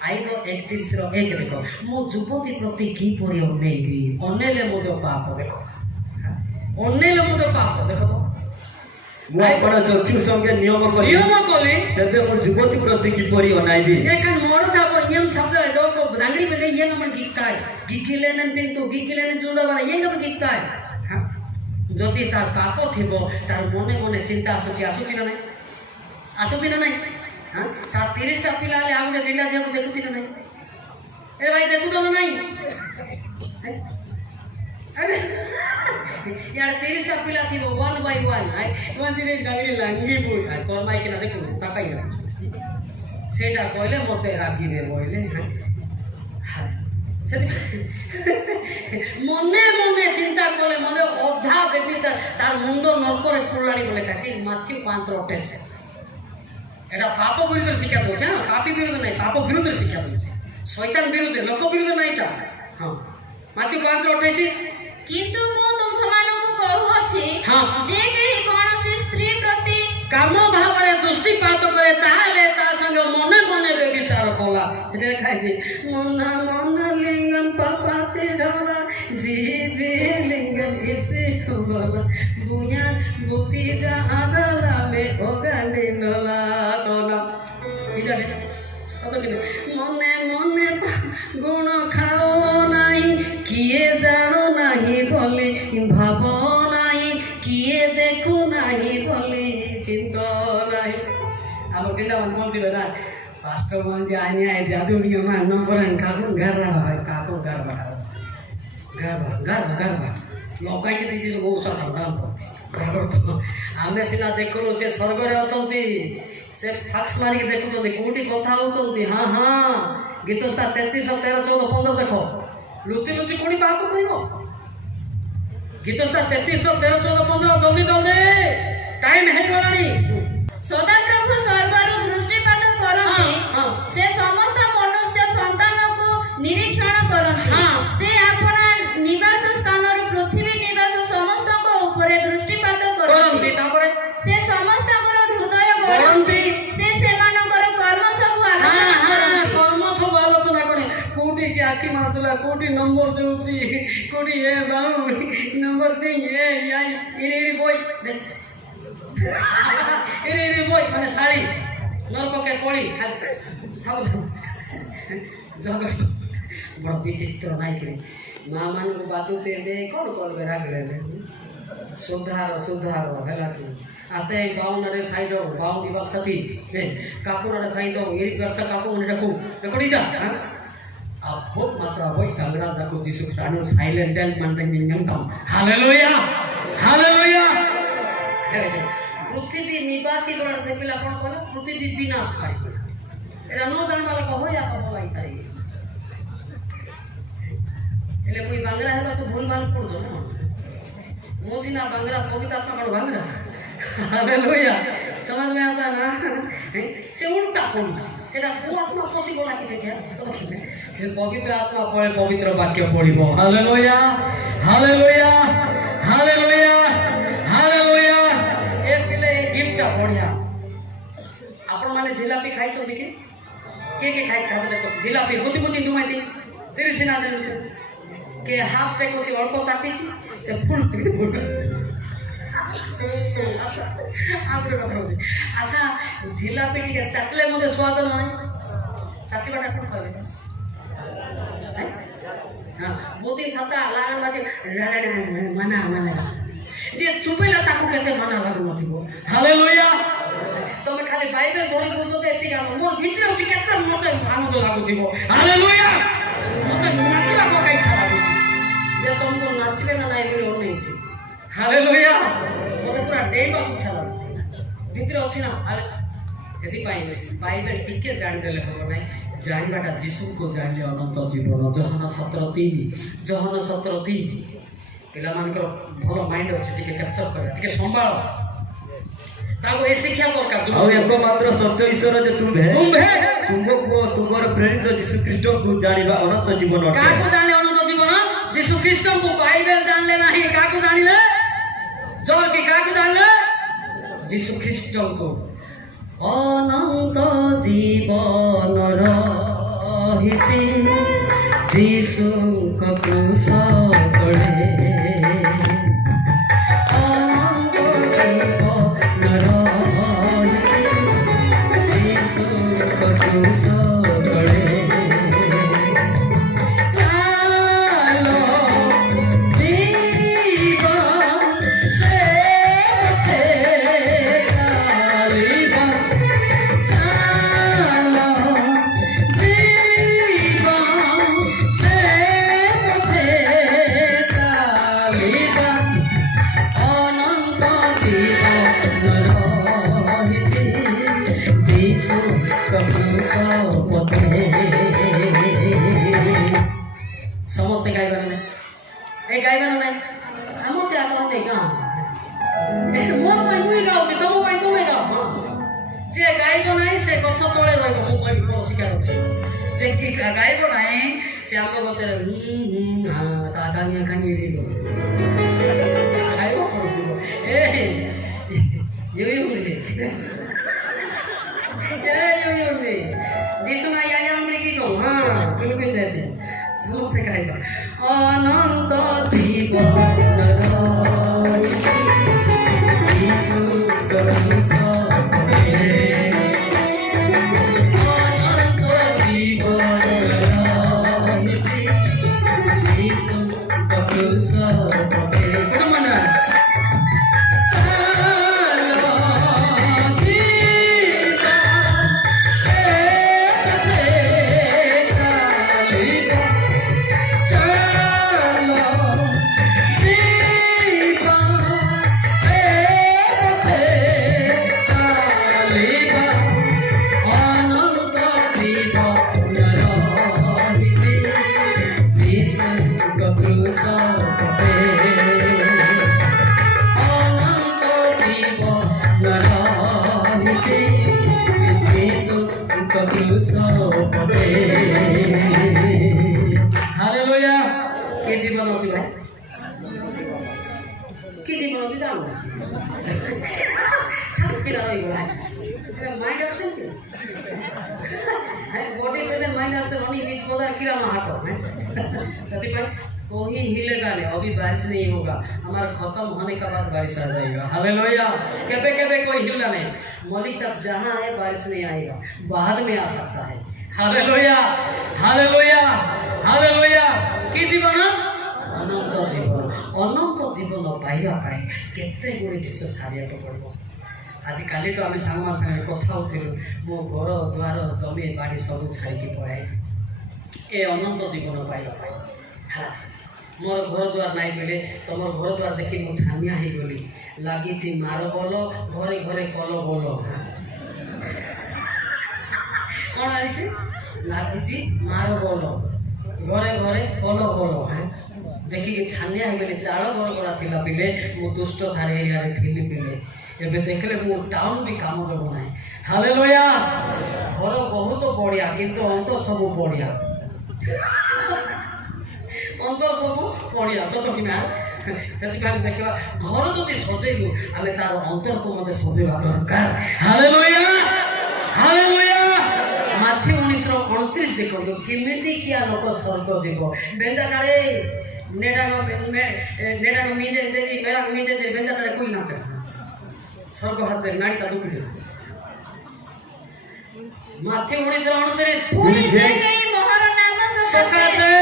ଆଇବ 31:1 ଦେଖ, ମୁଁ ଯୁବତୀ ପ୍ରତି କିପରି ଅନେଇବି, ଅନେଇଲେ ମଧ୍ୟ ପାପ। ଦେଖ, ଅନେଇଲେ ମଧ୍ୟ ପାପ। ଦେଖ ତ, ମୁଁ ଆପଣ ଚକ୍ଷୁ ସଙ୍ଗେ ନିୟମ କଲି ତେବେ ମୁଁ ଯୁବତୀ ପ୍ରତି କିପରି ଅନାଇବି? देखा मोड़ साहब यम शब्द है जो को दांगड़ी में ये नमन गीता है गिगिले न दिन तो गिगिले न जुड़ा वाला ये कब गीता है। हां ज्योति साल पापो थिबो तार मने मने चिंता आसुची ना नहीं। हां 30 टा पिला ले आउने दिंडा जे को देखुची ना नहीं। ए भाई देखु तो नहीं। अरे यार 30 टा पिला थिबो 1 by 1 हाय मंदिरे दांगड़ी लांगी बोल हाय तोर माई के ना देखु ताकाई ना सेटा कहले मते रागिबे बोइले। मने मने चिंता कले मने अधा बेबिचार तार मुंड नरकरे पुरलाणी बोले काची माथ्यू 5:28 एटा पाप विरुद्ध शिक्षा दोछ। हां पापी विरुद्ध नहीं, पाप विरुद्ध शिक्षा दोछ, शैतान विरुद्ध, लोक विरुद्ध नहीं ता। हां माथ्यू 5:28 किंतु मो तुमମାନଙ୍କୁ କହୁଅଛି ଯେ କେହି କୌଣସି ସ୍ତ୍ରୀ ପ୍ରତି काम भावरे दृष्टिपात करे ताहले ता संग मने मने बेविचार कला। एटा खाइछि मना मना लिंगन पापाते डला जी जी लिंगन इसे होला बुया बुती जा आगला में ओगाने नला तोना इजाने अतो किने मने मने गुण खाओ नाही किए जानो नाही बोले भाबो नाही किए देखो नाही बोले चिंता नाही। अब किंडा मन दिले ना पास्टर म्हणजे आनी आहे जादू नियम नंबर काकून घर राहा काकून घर बघा लोकांची त्याची गोसा काम करतो आम्ही सिना देखुनु से स्वर्ग रे अछंती से फाक्स मारी के देखुछंती कोठी कथा होछंती। हां हां गीत 33 13 14 15 देखो लुचि लुचि कोठी पाप करिवो। गीत 33 13 14 15 जल्दी जल्दी टाइम है गलानी। सदाप्रभु स्वर्गରୁ ଦୃଷ୍ଟିପାତ କରନ୍ତି, ସେ ସମସ୍ତ ମନୁଷ୍ୟ ସନ୍ତାନକୁ ନିରୀକ୍ଷଣ କରନ୍ତି। ସେ ଆପଣା ନିବାସ ସ୍ଥାନରୁ ପୃଥିବୀ ନିବାସ ସମସ୍ତଙ୍କ ଉପରେ ଦୃଷ୍ଟିପାତ କରନ୍ତି। ସେ ସମସ୍ତଙ୍କର ହୃଦୟ ଗଢ଼ନ୍ତି, ସେ ସେମାନଙ୍କର କର୍ମ ସବୁ ଆଲୋଚନା କରନ୍ତି। କର୍ମ ସବୁ ଆଲୋଚନା करे कोठी से आखी मारतला कोठी नंबर देउची कोठी ए बाऊ नंबर दे ए याई इरे बोय इरे बोय माने साड़ी नरक के कोली सब जगत बड़ विचित्र नाइ करे मां मान को बातुते दे कोन करबे रागले सुधार हैला कि आते बाउन रे साइड बाउन दिबा सती दे काकुन रे साइड इरी करसा काकु ने डकु देखोडी जा अब मात्र अब तगड़ा दको जीसस तानु साइलेंट एंड मेंटेनिंग नंगम। Hallelujah hallelujah. पृथ्वी निवासी गण से पिला कोन कहला पृथ्वी विनाशकारी एला नो जान वाला कहो या कहो लाई तारी एले कोई बांग्ला है तो भूल भाल पड़ जो ना मोसिना बांग्ला पवित्र आत्मा का बांग्ला। हालेलुया समझ में आता ना से उल्टा कोन एला वो आत्मा पॉसिबल है कि क्या तो पवित्र आत्मा पड़े पवित्र वाक्य पढ़िबो। Hallelujah hallelujah hallelujah hallelujah. एक पिले गिफ्ट बढ़िया आपण माने जिलापी खाइ छथि कि के खाइ खाते देखो जिलापी बुति बुति दुमाइती 30 ना देनु के हाफ पे कोती अल्प चाटी छी से फुल अच्छा आपरे कथा होई अच्छा जिलापी टिके चाटले मते स्वाद नै चाटी बाटा कोन कहबे हां मोदी छता लागन बाजे मना जे चुपेला ताकू केते मना लागु नथिबो। हालेलुया তুমি খালি বাইবেল ধরি বুঝতে এতিক আনো মোর ভিতরে হচ্ছে কেতে মতে আনন্দ লাগুথিব হালেলুয়া মতে নাচিবা কোকা ইচ্ছা লাগুছি যে তুমি নাচিবে না নাই বলে অনেইছি হালেলুয়া মতে পুরা ডেইবা ইচ্ছা লাগুছি ভিতরে ଅଛି না আরে ସେଥିପାଇଁ ବାଇବେଲ ଟିକେ ଜାଣିଦେଲେ ହେବ ନାହିଁ ଜାଣିବାଟା ଯୀଶୁଙ୍କୁ ଜାଣିଲେ ଅନନ୍ତ ଜୀବନ ଜହନ 17:3 ପିଲାମାନଙ୍କର ଭଲ ମାଇଣ୍ଡ ଅଛି ଟିକେ କ୍ୟାପଚର କରେ ଟିକେ ସମ୍ଭାଳ ତାଙ୍କୁ ଏ ଶିକ୍ଷା ଦରକାର ଆଉ ଏକମାତ୍ର ସତ୍ୟ ଈଶ୍ୱର ଯେ ତୁମ୍ଭେ ତୁମକୁ ତୁମର ପ୍ରେରିତ ଯୀଶୁ ଖ୍ରୀଷ୍ଟଙ୍କୁ ଜାଣିବା ଅନନ୍ତ ଜୀବନ ଅଟେ। କାହାକୁ ଜାଣିଲେ ଅନନ୍ତ ଜୀବନ ଯୀଶୁ ଖ୍ରୀଷ୍ଟଙ୍କୁ ବାଇବେଲ ଜାଣିଲେ ନାହିଁ କାହାକୁ ଜାଣିଲେ ଜୋର କି କାହାକୁ ଜାଣିଲେ ଯୀଶୁ ଖ୍ରୀଷ୍ଟଙ୍କୁ ଅନନ୍ତ ଜୀବନ ରହିଛି ଯୀଶୁଙ୍କ କ୍ରୁଶ ତଳେ ଅନନ୍ତ ଜୀବନ ରହିଛି ଯୀଶୁଙ୍କ କ୍ରୁଶ ତଳେ ଚାଲ ଯିବା ସେ ସମସ୍ତେ ଗାଇବାର ନାହିଁ ଏ ଗାଇବାର ନାହିଁ ଆମ ତ୍ୟାଗ ନେଇ ଗାଁ ମୋ ପାଇଁ ମୁଇଁ ଗାଉଛି ତମ ପାଇଁ ତୁମେ ଗାଅ ଯିଏ ଗାଇବ ନାହିଁ ସେ ଗଛ ତଳେ ରହିବ ମୁଁ କହିବି ମୋର ଶିକାର ଅଛି ଯେ କି ଗାଇବ ନାହିଁ ସେ ଆମ ଗତରେ ତା କାନିଆ କାନି ଖାଇବ କରୁଥିବ ଦିଶୁନା ୟା କି କହୁ କିନ୍ତୁ ପିନ୍ଧେ ସମସ୍ତେ ଗାଇବା ଅନନ୍ତ ଜୀବନ ହାଲେଲୁୟା କି ଜୀବନ ଅଛି ଭାଇ କି ଜୀବନ ଅଛି ଜାଣୁ କିରା ରହିଗଲା ମାଇଣ୍ଡ ଅଛନ୍ତି बॉडी प्रेजेंट माइंड आपसे रनिंग बीच पौधा किरा ना हटो ସେଥିପାଇଁ कोई हिलेगा नहीं अभी बारिश नहीं होगा हमारा खत्म होने के बाद बारिश आ जाएगा हालेलुया केबे केबे कोई हिलना नहीं मौलिक साहब जहाँ है बारिश नहीं आएगा बाद में आ सकता है हालेलुया हालेलुया हालेलुया कि जीवन अनंत जीवन पाइबा पाई केते गुड़े जिनिस सारिया पड़ो आदि काली तो आम सांग सागे कथा होलु मो घर द्वार जमी बाड़ी सब छाड़ी पड़ाई ए अनंत जीवन पाइबा पाई मोर घर द्वार नाई बेले तुम घर द्वार देखी मु छानिया ही गली लगी मार बोल घरे घरे कल बोल कौन लगी मार बोल घरे घरे कल बोल देखिए छानिया ही गली चाल घर गड़ा थिला पिले मु दुष्ट थार एरिया रे थिली पिले एबे देखले मु टाउन भी काम देबो नाही हालेलुया घर बहुत बढ़िया किंतु अंत सब बढ़िया अंत सब बढ़िया सत कि ना ସେଥିପାଇଁ ଦେଖିବା ଘର ଯଦି ସଜେଇଲୁ ଆମେ ତାର ଅନ୍ତରକୁ ମଧ୍ୟ ସଜେଇବା ଦରକାର ହାଲେଲୁୟା ହାଲେଲୁୟା ମାଥ୍ୟୁ 19:29 ଦେଖନ୍ତୁ କେମିତି କିଆ ଲୋକ ସ୍ୱର୍ଗ ଯିବ ବେନ୍ଦା କାଳେ ନେଡାଗ ମିଦେ ଦେଇ मेरा मिदे दे बेंदा काळे कोई ना कर स्वर्ग हाथ दे नाड़ी का दुख दे माथ्यू 19:29 पूरी जय गई मोहर नाम सकाशे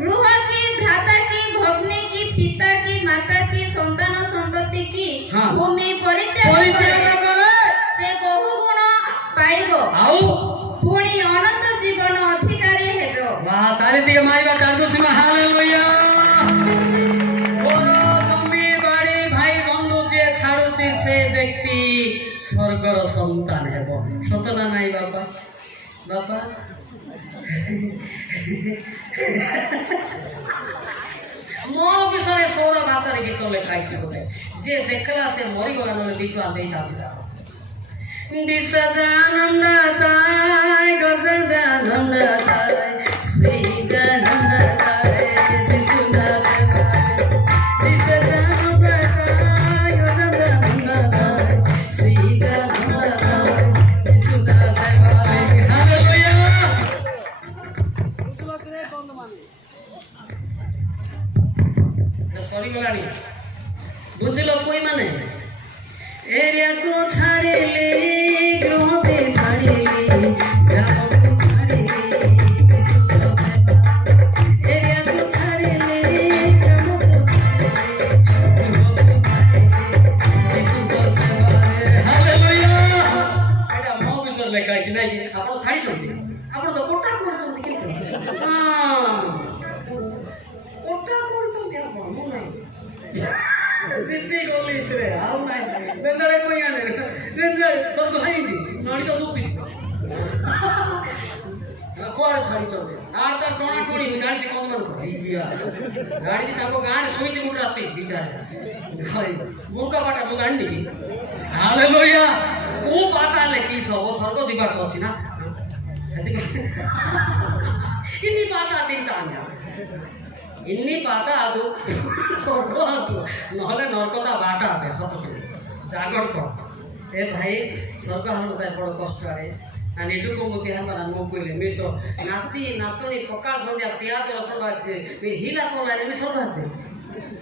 गृह की भ्राता की भग्नी की पिता की माता की संतान संतति की भूमि परित्याग करे से ଅଛି ସେ ବ୍ୟକ୍ତି ସ୍ୱର୍ଗର ସନ୍ତାନ ହେବ। ସତ ନା ନାଇଁ ବାପା? ବାପା ମୋର ବିଷୟରେ 16 ଭାଷାରେ ଗୀତ ଲେଖା ହେଇଛି ଗୋଟେ। ଯିଏ ଦେଖିଲା ସେ ମରିଗଲା, ନହେଲେ ବିପା ଦେଇଥାନ୍ତି। ସରିଗଲାଣି ବୁଝିଲ କଇ ମାନେ ଏରିଆକୁ ଛାଡ଼ିଲି, ଗୃହକୁ ଛାଡ଼ିଲି, ଗ୍ରାମକୁ ଛାଡ଼ିଲି, ଏରିଆକୁ ଛାଡ଼ିଲି, ଗ୍ରାମକୁ ଛାଡ଼ିଲି। ଏଇଟା ମୋ ବିଷୟରେ ଲେଖା ହେଇଛି ନାଇଁ କି? ଆପଣ ଛାଡ଼ିଛନ୍ତି, ଆପଣ ତ କୋଟା କରୁଛନ୍ତି କିନ୍ତୁ କୋଟା କରୁଛନ୍ତି ଆପଣ, ମୁଁ ନାହିଁ ଜିତି ଗଲି ଏଥିରେ ଆଉ ନାହିଁ। ବେନ୍ଦଳେ କହି ଆଣେ ସ୍ୱର୍ଗ ହେଇଛି ନଣିଛ ଦୁଃଖି କୁଆଡ଼େ ଛାଡ଼ିଛନ୍ତି ଆର ତାର ଟଣା ଟଣି ଜାଣିଛି କଣ ଜାଣିଛି ତାଙ୍କ ଗାଁରେ ଶୋଇଛି ଗୋଟେ ରାତି ବିଚାରେ ମୁର୍କା ପାଟା ମୁଁ ଜାଣିନି କି ହାଲେଲୁୟା। କୋଉ ପାଟା ହେଲେ କି ସବୁ ସ୍ୱର୍ଗ ଯିବାର ଅଛି ନା ଇନି ପାଟା ତିନିଟା ଆଣିବା इन्नी पाटा आदो स्वर्ग आदो नहले नरकता बाटा आबे जागड़ को ए भाई स्वर्ग हम ताय बड़ कष्ट आरे आ निडु को मोती हमरा नो कोइले मी तो नाती नातनी सकाळ संध्या प्याज रसन बाते मी हिला को लाले मी स्वर्ग आते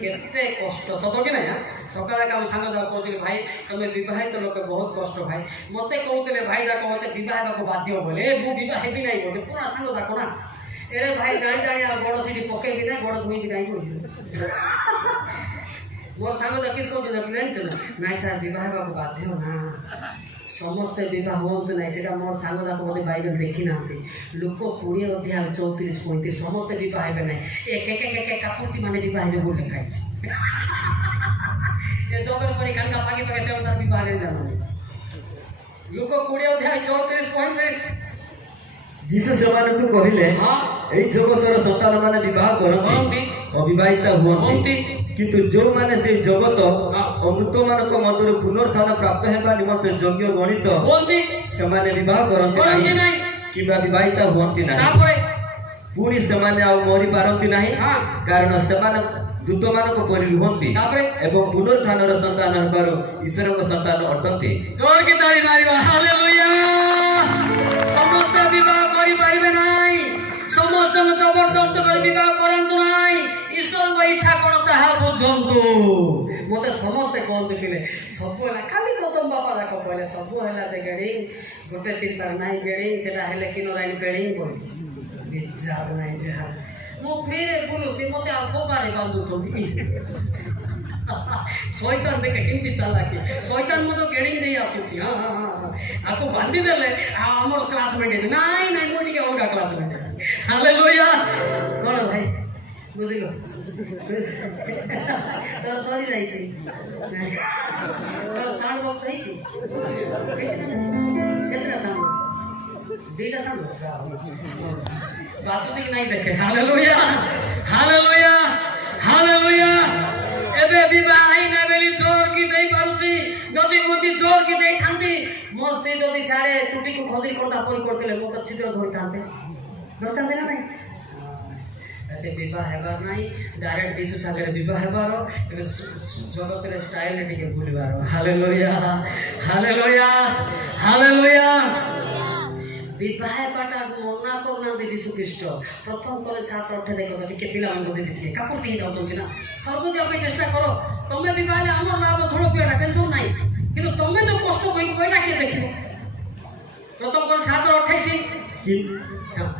केते कष्ट सब कि ना सकाळ का संग जा कहतिले भाई तमे विवाहित लोक बहुत कष्ट भाई मते कहतिले भाई दा कहते विवाह को बाध्य बोले मु विवाह हेबी नाही बोले पूरा संग दाको ना एरे भाई जानी जानी आ गोड़ सीटी पके भी ना गोड़ धुई भी नहीं कोई मोर सांग देखिस को दिन प्लान चला नाइ सर विवाह बाबू बाध्य ना समस्त विवाह होत नाही सेटा मोर सांग जाको मते बाइबल देखि नाते लोक 20 अध्याय 34 35 समस्त विवाह हेबे नाही एक एक एक एक कापुती माने विवाह हेबे बोल लिखाइ छै ए जगर करी कांगा पागे पागे टेवतार विवाह रे जानो लोक 20 अध्याय 34 35 जीसस सेମାନଙ୍କୁ କହିଲେ ଏହି ଜଗତର ସନ୍ତାନମାନେ ବିବାହ କରନ୍ତି, ଅବିବାହିତା ହୁଅନ୍ତି, କିନ୍ତୁ ଯେଉଁମାନେ ସେହି ଜଗତ ଓ ମୃତମାନଙ୍କ ମଧ୍ୟରୁ ପୁନରୁତ୍ଥାନ ପ୍ରାପ୍ତ ହେବା ନିମନ୍ତେ ଯୋଗ୍ୟ ଗଣିତ ହୁଅନ୍ତି ସେମାନେ ବିବାହ କରନ୍ତି ନାହିଁ କିମ୍ବା ବିବାହିତା ହୁଅନ୍ତି ନାହିଁ। ପୁଣି ସେମାନେ ଆଉ ମରିପାରନ୍ତି ନାହିଁ, କାରଣ ସେମାନେ ଦୂତମାନଙ୍କ ପରି ରୁହନ୍ତି ଏବଂ ପୁନରୁତ୍ଥାନର ସନ୍ତାନ ହେବାରୁ ଈଶ୍ୱରଙ୍କ ସନ୍ତାନ ଅଟନ୍ତି। ଜୋରକି ତାଳି ମାରିବା ହାଲେଲୁୟା। समस्त विवाह करि पारिबे नाइ, समस्त जबरदस्त करि विवाह करंतु नाइ, ईश्वर को इच्छा कोन ताहा बुझंतु। मते समस्त कहते पिले सब होला खाली गौतम बाबा राख कहले सब होला जे गेडिंग गोटे चिंता नाइ गेडिंग सेटा हेले किनो राइन बेडिंग बोल विचार नाइ जे मो फेरे बोलुची मते आ कोकारे बांधु तो शैतान देखे केमती चालाकी शैतान मतो गेडिंग देई आसुची हां हां हां आको बांधी देले हमर क्लासमेट नाइ नाइ मोटी के अलगा क्लासमेट हालेलुया कोन भाई बुझिलो तो सॉरी जाई छी तो साउंड बॉक्स है छी कितना साउंड बॉक्स दीटा साउंड बॉक्स बात तो कि नहीं देखे हालेलुया हालेलुया हालेलुया एबे विवाह ना बेली चोर की देई पारुची जदी मोती चोर की देई थांती मोर से जदी साडे छुट्टी को खदी कोंटा परि करतेले मो तो छिद्र धरि थांते ना नहीं एते विवाह हेबार नाही डायरेक्ट दिसु सागरे विवाह हेबार एबे जगत रे स्टाइल टिके भूलिबार हालेलुया हालेलुया हालेलुया विवाह पाटा मना करना दे यीशु ख्रीष्ट प्रथम करे छात्र उठे देखो टिके पिला मन दे दिखे काकुती जाउतों ना सर्व दिया पे चेष्टा करो तमे विवाह ले हमर लाभ थोड़ो पिया टेंशन नाही किंतु तमे जो कष्ट होई कोइना के देखिबो प्रथम करे छात्र 28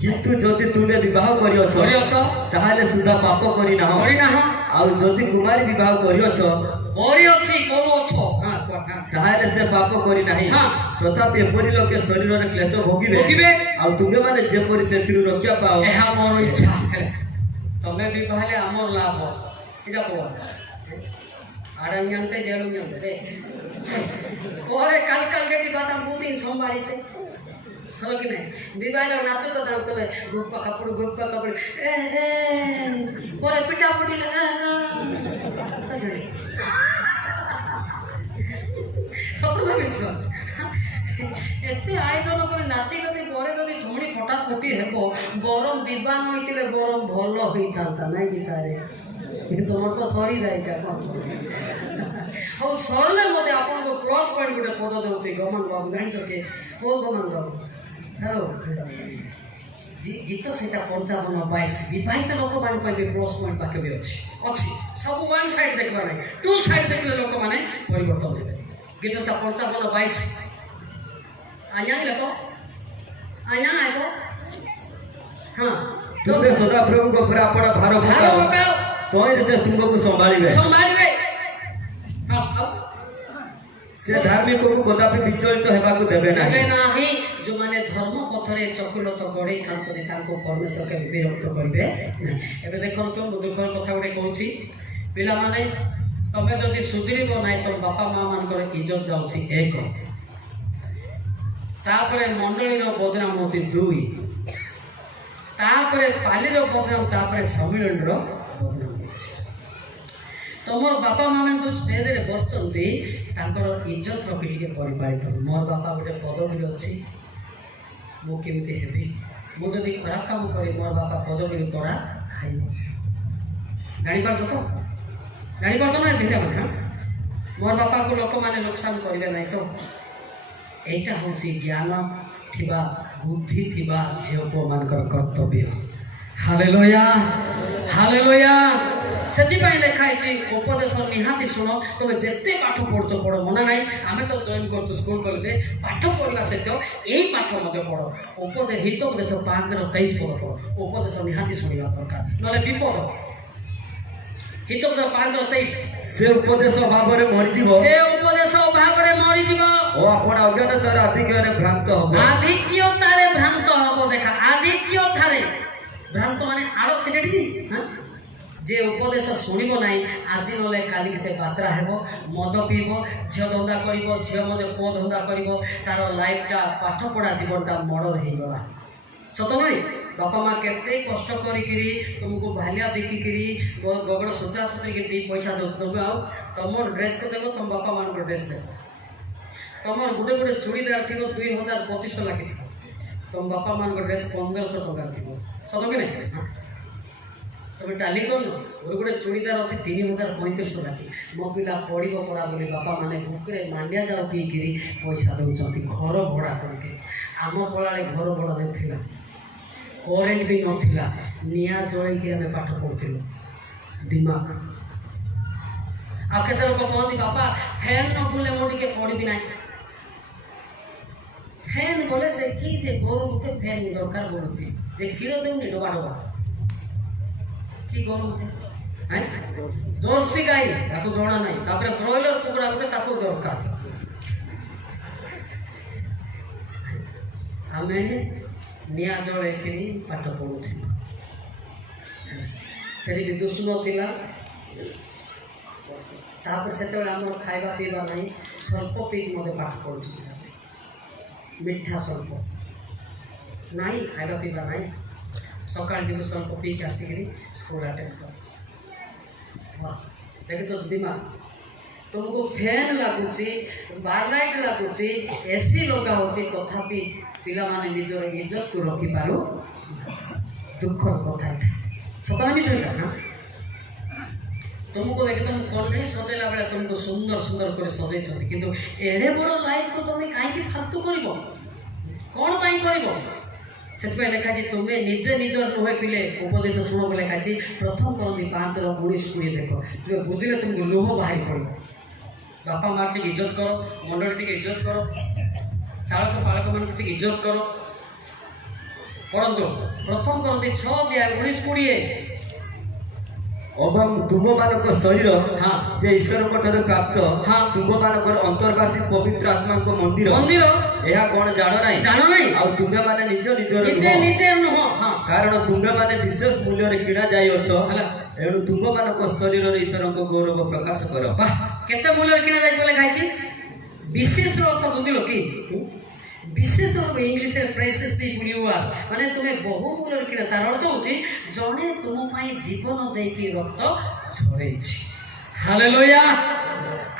किंतु जदि तुमे विवाह करियछ ताहाले सुधा पाप करि ना आ जदि कुमारी विवाह करियछ ताहाले से पाप करि नाही तथापि एपरि लोके शरीर रे क्लेश भोगिबे आ तुमे माने जेपरि सेथिरु रक्षा पाओ एहा मोर इच्छा तमे विवाह ले हमर लाभ इजा को ଆଡ଼ାኛନ୍ତେ ଜେଳୁኛନ୍ତେ ରେ ପରେ କାଲି କାଲି ରେଡ଼ି ବାଦାମ ବହୁତ ଦିନ ସମ୍ଭାଳିତେ হলো কি না বিবাহের নাচো তো দাম তবে গুপ্পা কাপড় পরে পিঠা পড়িলে সত ভাবিছ এতে আয়োজন করে নাচি গলি পরে গলি ধুমড়ি ফটাফটি ହେବ বরং বিবাহ হইলে বরং ଭଲ হইতান্তা নাই কি সারে তোমার তো সরি যাইছে এখন ଆଉ ସରିଲେ ମୋତେ ଆପଣଙ୍କ ପ୍ଲସ୍ ପଏଣ୍ଟ ଗୋଟେ ପଦ ଦେଉଛି ଗମନ ବାବୁ ଜାଣିଛ କି ଓ ଗମନ ବାବୁ ହ୍ୟାଲୋ ଗୀତ ସେଇଟା 55-22 ବିବାହିତ ଲୋକମାନଙ୍କ ପାଇଁ ବି ପ୍ଲସ୍ ପଏଣ୍ଟ ପାଖେ ବି ଅଛି ସବୁ ୱାନ୍ ସାଇଡ୍ ଦେଖିବା ନାହିଁ ଟୁ ସାଇଡ୍ ଦେଖିଲେ ଲୋକମାନେ ପରିବର୍ତ୍ତନ ହେବେ ଗୀତଟା 55-22 ଆଜ୍ଞା ଲେଖ ଆଜ୍ଞା ଆଇବ ହଁ ତୁମେ ସଦାପ୍ରଭୁଙ୍କ ଉପରେ ଆପଣ ଭାର ପକାଅ ତହିଁରେ ସେ ତୁମକୁ ସମ୍ଭାଳିବେ ସେ ଧାର୍ମିକକୁ କଦାପି ବିଚଳିତ ହେବାକୁ ଦେବେ ନାହିଁ ଯେଉଁମାନେ ଧର୍ମ ପଥରେ ଚକୁଲତ ଗଡ଼େଇ ଥାନ୍ତି ତାଙ୍କୁ ପରମେଶ୍ୱର କେବେ ବିରକ୍ତ କରିବେ ନାହିଁ ଏବେ ଦେଖନ୍ତୁ ମୁଁ ଦୁଃଖର କଥା ଗୋଟେ କହୁଛି ପିଲାମାନେ ତମେ ଯଦି ସୁଧୁରିବ ନାହିଁ ତମ ବାପା ମା ମାନଙ୍କର ଇଜ୍ଜତ ଯାଉଛି 1 ତାପରେ ମଣ୍ଡଳୀର ବଦନାମ ହେଉଛି 2 ତାପରେ ପାଲିର ବଦନାମ ତାପରେ ସମ୍ମିଳନୀର ବଦନାମ ହେଉଛି ତମର ବାପା ମାନେ ଯେଉଁ ଷ୍ଟେଜରେ ବସିଛନ୍ତି ତାଙ୍କର ଇଜ୍ଜତ ରଖି ଟିକେ ପରିପାଳିତ ମୋର ବାପା ଗୋଟେ ପଦବୀରେ ଅଛି ମୁଁ କେମିତି ହେବି ମୁଁ ଯଦି ଖରାପ କାମ କରି ମୋର ବାପା ପଦବୀରୁ ତଡ଼ା ଖାଇବ ଜାଣିପାରୁଛ ତ ଜାଣିପାରୁଛ ନା ଭିଡ଼ିଓ ମାନେ ମୋର ବାପାକୁ ଲୋକମାନେ ଲୋକସାନ କରିବେ ନାହିଁ ତ এইটা ହେଉଛି ଜ୍ଞାନ ଥିବା ବୁଦ୍ଧି ଥିବା ଝିଅ ପୁଅମାନଙ୍କର କର୍ତ୍ତବ୍ୟ ହାଲେଲୁୟା ହାଲେଲୁୟା ସେଥିପାଇଁ ଲେଖା ହେଇଛି ଉପଦେଶ ନିହାତି ଶୁଣ ତମେ ଯେତେ ପାଠ ପଢୁଛ ପଢ ମନା ନାହିଁ ଆମେ ତ ଜଏନ୍ କରୁଛୁ ସ୍କୁଲ କଲେଜରେ ପାଠ ପଢିବା ସହିତ ଏଇ ପାଠ ମଧ୍ୟ ପଢ ହିତୋପଦେଶ 5:23 ପଦ ପଢ ଉପଦେଶ ନିହାତି ଶୁଣିବା ଦରକାର ନହେଲେ ବିପଦ ହିତୋପଦେଶ 5:23 ସେ ଉପଦେଶ ଭାବରେ ମରିଯିବ ଓ ଆପଣ ଅଜ୍ଞାନତାର ଆଧିକ୍ୟରେ ଭ୍ରାନ୍ତ ହବ ଦେଖା ଆଧିକ୍ୟତାରେ ଭ୍ରାନ୍ତ ମାନେ ଆଳ କେତେ যে উপদেশ শুণব না আজি নহলে কালি সে বাত্রা হব মদ পিব ঝিও ধন্দা করব ঝিও মধ্যে পুয় ধন্দা করব তার লাইফটা পাঠ পড়া জীবনটা মর্ডর হয়ে গলা সত নয় বাপা মা কেতে কষ্ট করিকি তুমକୁ ভালিয়া বিকিকি গগড় সজা সজাইকি 2 পয়সা দো তুমি আও তোমার ড্রেস কে দেব তোম বাপা মানক ড্রেস দেব তোমার গোটে গোটে চুড়িদার থিব 2025 লাগি তোম বাপা মানক ড্রেস 1500 টাকা থিব সত কি না তুমি টালি করুন গোটে চুড়িদার অছে 3035 লাগি মো পিলা পড়িব পড়া বলে বাপা মানে বুকরে মান্ডিয়া যাও পিকিরি পয়সা দৌଛନ୍ତି ঘর ভড়া করিকি আম পড়ালে ঘর ভড়া নেଥିଲା করেন্ট भी नथिला निया जळैकी आमे पाठ पढुथिलु दिमाग आ केते लोक कहती बापा फैन न बुले मो टिके पढिबि नाही फैन बोले से की जे गरम के फैन दरकार पडुची जे कीरो देउनी डोबा डोबा की गरम है जर्सी गाई ताको जणा नाही तापर ब्रॉयलर कुकुडा गुटे ताको दरकार आमे निया जळैकी पाठ पढुथिलु तेरी विदुष नथिला तापर सेतेबेले आम खाइबा पीवा नहीं स्वल्प पीक मते पाठ पढ़ुची मिठा स्वल्प नहीं खाइबा पीवा नहीं सकाल जीव स्वल्प पीक आसिक स्कूल अटेंड कर वाह देख तो दिमाग तुमको फैन लगुची बारलाइट लगुची एसी लगा होची तथापि पिला माने निजर इज्जत को रखी पारो दुखर कथा सतना भी चलता ना तुमको देखे तुम कौन नहीं सजेला बेला तुमको सुंदर सुंदर कर सजै थी किंतु एडे बड़ लाइफ को तुम कहीं फालतू करिवो कौन पाई करिवो सेतपे लेखा जी तुम्हें निजे निजर नुहे पिले उपदेश शुण बोले लेखा जी प्रथम करती 5:19 देखो तुम्हें बुझिले तुमको लुह बाहरी पड़ो बापा माँ टी इज्जत करो मंडली टी इज्जत करो चालक पालक मान इज्जत करो पढ़ो प्रथम करती 6:19-20 ଏବଂ ତୁମମାନଙ୍କ ଶରୀର ହଁ। ଯେ ଈଶ୍ୱରଙ୍କ ଠାରୁ ପ୍ରାପ୍ତ ହଁ। ତୁମମାନଙ୍କର ଅନ୍ତର୍ବାସୀ ପବିତ୍ର ଆତ୍ମାଙ୍କ ମନ୍ଦିର ମନ୍ଦିର ଏହା କଣ ଜାଣ ନାହିଁ? ଜାଣ ନାହିଁ? ଆଉ ତୁମେମାନେ ନିଜ ନିଜର ନିଜେ ନୁହଁ। ନିଜେ ନୁହଁ। ହଁ କାରଣ ତୁମେମାନେ ବିଶେଷ ମୂଲ୍ୟରେ କିଣା ଯାଇଅଛ, ହେଲା। ଏଣୁ ତୁମମାନଙ୍କ ଶରୀରରେ ଈଶ୍ୱରଙ୍କ ଗୌରବ ପ୍ରକାଶ କର। ବାহ କେତେ ମୂଲ୍ୟ କିଣା ଯାଇଛି ବୋଲେ ଖାଇଛି। ବିଶେଷ ଅର୍ଥ ବୁଝିଲ କି? ବିଶେଷ ଅର୍ଥ ଇଂଲିଶରେ ପ୍ରେସିୟସ୍ ପିପୁଲ ୟୁ ଆର୍, ମାନେ ତୁମେ ବହୁ ମୂଲ୍ୟରେ କିଣା। ତାର ଅର୍ଥ ହଉଛି ଜଣେ ତୁମ ପାଇଁ ଜୀବନ ଦେଇକି ରକ୍ତ ଝରେଇଛି। Hallelujah.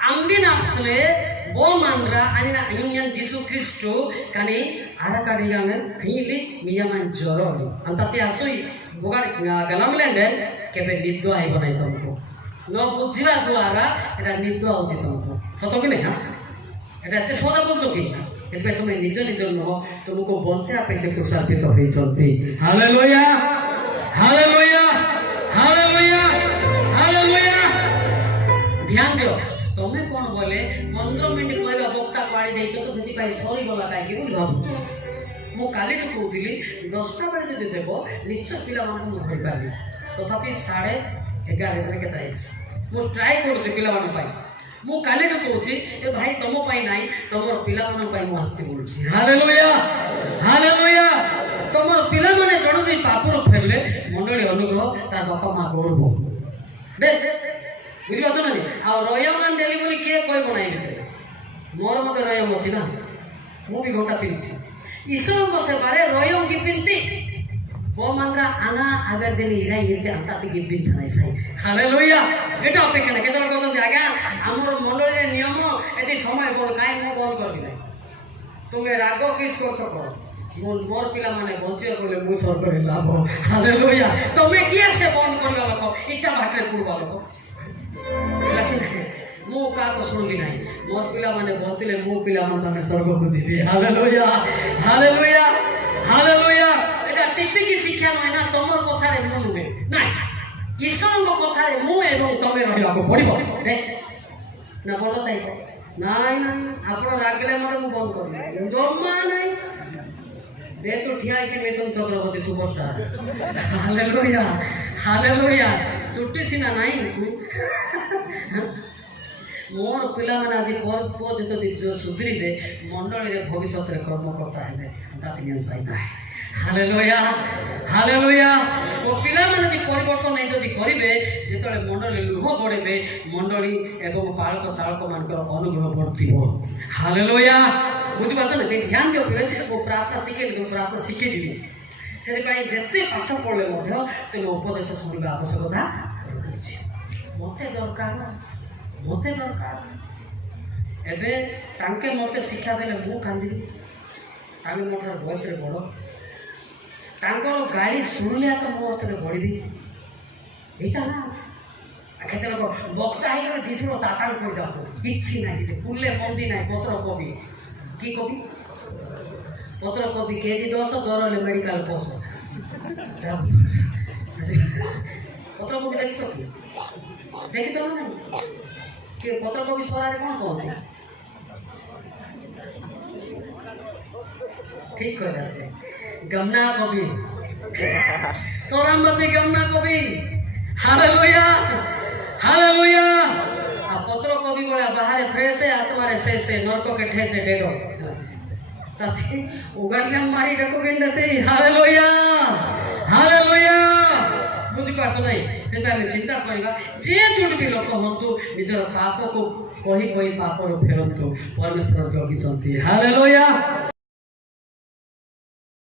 Anbinapsule Bomandra Anina Union Jesu Christo Kani Arakarigan Pili Miyaman Joroli Antati Asui Bukan Galamlende Kebe Nidwa Ibonai Tomko No Budziva Duara Era Nidwa Uji Tomko Sotokine ha Era Te Soda Buzuki Epe Tume Nijo Nijo No Tumuko Bonche Apese Kusapito Hichonti Hallelujah Hallelujah Hallelujah Hallelujah ध्यान दियो तमे कोन बोले 15 minute कहबा बक्ता पाड़ी देई तो सेति पाई सरी गला काई कि भाबु मु काली न कहउतिली 10टा बेले जदि देबो निश्चय पिला मान मु धरि पाबी तथापि 11:30 रे केता आइछ मु ट्राई करछु पिला मान पाई मु काली न कहउछि ए भाई तमो पाई नाही तमर पिला मान पाई मु आसी बोलछि हालेलुया हालेलुया तमर पिला माने जण दे पापुर फेरले मंडली अनुग्रह ता बापा मा करबो दे बुझिपाରୁଛ ନା ଆଉ ରୟଙ୍ଗା ଦେଲି ବୋଲି କିଏ କହିବ ନାହିଁ ଭିତରେ ମୋର ମତେ ରୟଙ୍ଗ ଅଛି ନା ମୁଁ ବି ଘଣ୍ଟା ପିନ୍ଧୁଛି ଈଶ୍ୱରଙ୍କ ସେବାରେ ରୟଙ୍ଗି ପିନ୍ଧି ବୋମାନ୍ରା ଆନା ଆଗର ଦିନ ଇରା ଇରକେ ଆନ୍ତା ଟିକେ ପିନ୍ଧା ନାହିଁ ସାଇ ହାଲେଲୁୟା ଏଟା ଅପେକ୍ଷା ନାହିଁ କେତେବେଳେ କହୁଛନ୍ତି ଆଜ୍ଞା ଆମର ମଣ୍ଡଳୀରେ ନିୟମ ଏତେ ସମୟ ବନ୍ଦ କାହିଁ ମୁଁ ବନ୍ଦ କରିବି ନାହିଁ ତୁମେ ରାଗ କିସ୍ କରୁଛ କର ମୋର ପିଲାମାନେ ବଞ୍ଚିବା କହିଲେ ମୁଁ ସରକାରୀ ଲାଭ ହାଲେଲୁୟା ତମେ କିଏ ସେ ବନ୍ଦ କରିବା ଲୋକ ଇଟା ବାଟରେ ପୁଡ଼ବା ଲୋକ ମୁଁ କାହାକୁ ଶୁଣିବି ନାହିଁ ମୋର ପିଲାମାନେ ବଞ୍ଚିଲେ ମୁଁ ପିଲାମାନଙ୍କ ସାଙ୍ଗେ ସ୍ୱର୍ଗକୁ ଯିବି ହାଲେଲୁୟା ହାଲେଲୁୟା ହାଲେଲୁୟା ଏଟା ଟିପିକି ଶିକ୍ଷା ନୁହେଁ ନା ତମର କଥାରେ ମୁଁ ନୁହେଁ ନାଇଁ ଈଶ୍ୱରଙ୍କ କଥାରେ ମୁଁ ଏବଂ ତମେ ରହିବାକୁ ପଡ଼ିବ ନା ବନ୍ଦ ଥାଇବ ନାଇଁ ନାଇଁ ଆପଣ ରାଗିଲେ ମୋତେ ମୁଁ ବନ୍ଦ କରିବି ଜମା ନାହିଁ ଯେହେତୁ ଠିଆ ହେଇଛି ମିଥୁନ ଚକ୍ରବର୍ତ୍ତୀ ସୁପରଷ୍ଟାର ହାଲେଲୁୟା ହାଲେଲୁୟା ଚୁଟି ସିନା ନାହିଁ ମୋର ପିଲାମାନେ ଆଜି ପୁଅ ଯଦି ସୁଧୁରିବେ ମଣ୍ଡଳୀରେ ଭବିଷ୍ୟତରେ କର୍ମକର୍ତ୍ତା ହେବେ ଦାତିନିୟନ ସାଇତା ହାଲେଲୁୟା ହାଲେଲୁୟା ଓ ପିଲାମାନେ ଯଦି ପରିବର୍ତ୍ତନ ଯଦି କରିବେ ଯେତେବେଳେ ମଣ୍ଡଳୀ ଲୁହ ବଢ଼େଇବେ ମଣ୍ଡଳୀ ଏବଂ ପାଳକ ଚାଳକମାନଙ୍କର ଅନୁଗ୍ରହ ବଢ଼ୁଥିବ ହାଲେଲୁୟା ବୁଝିପାରୁଛ ନା ଧ୍ୟାନ ଦିଅ ପିଲେ ମୁଁ ପ୍ରାର୍ଥନା ଶିଖେଇଦେବି ସେଥିପାଇଁ ଯେତେ ପାଠ ପଢ଼ିଲେ ମଧ୍ୟ ତେଣୁ ଉପଦେଶ ଶୁଣିବା ଆବଶ୍ୟକତା ରହିଛି ମୋତେ ଦରକାର ଏବେ ତାଙ୍କେ ମୋତେ ଶିକ୍ଷା ଦେଲେ ମୁଁ କାନ୍ଦିବି ତାଙ୍କେ ମୋ ଠାରୁ ବୟସରେ ବଡ଼ ତାଙ୍କର ଗାଳି ଶୁଣିଲେ ଆଗ ମୋ ହାତରେ ବଢ଼ିବି ଏଇଟା ନା କେତେ ଲୋକ ବକ୍ତା ହେଇଗଲେ ଦିଶୁର ଦାତାଳ କରିଦେବ କିଛି ନାହିଁ ସେଠି ଫୁଲେ ମନ୍ଦି ନାହିଁ ପତ୍ର କବି କି କବି ପତ୍ର କବି କେଜି 10 ଜ୍ୱର ହେଲେ ମେଡ଼ିକାଲ ବସ ପତ୍ର କବି ଦେଖିଛ କି ଦେଖିଛ ନା ନାହିଁ कि पत्र कवि स्वरारे कौन कहते ठीक कहला से गमना कवि स्वरामती गमना कवि हालेलुया हालेलुया आ पत्र कवि बोला बाहर फ्रेश है आत्मा रे से नरक के ठेसे डेडो ताते उगाड़िया मारी रखो बिंडते हालेलुया हालेलुया बुझिपारत नहीं से चिंता करवा जे जोड़ी भी लोक हूँ निजर पाप को कही पापर फेरतु परमेश्वर जगिंट हालेलुया।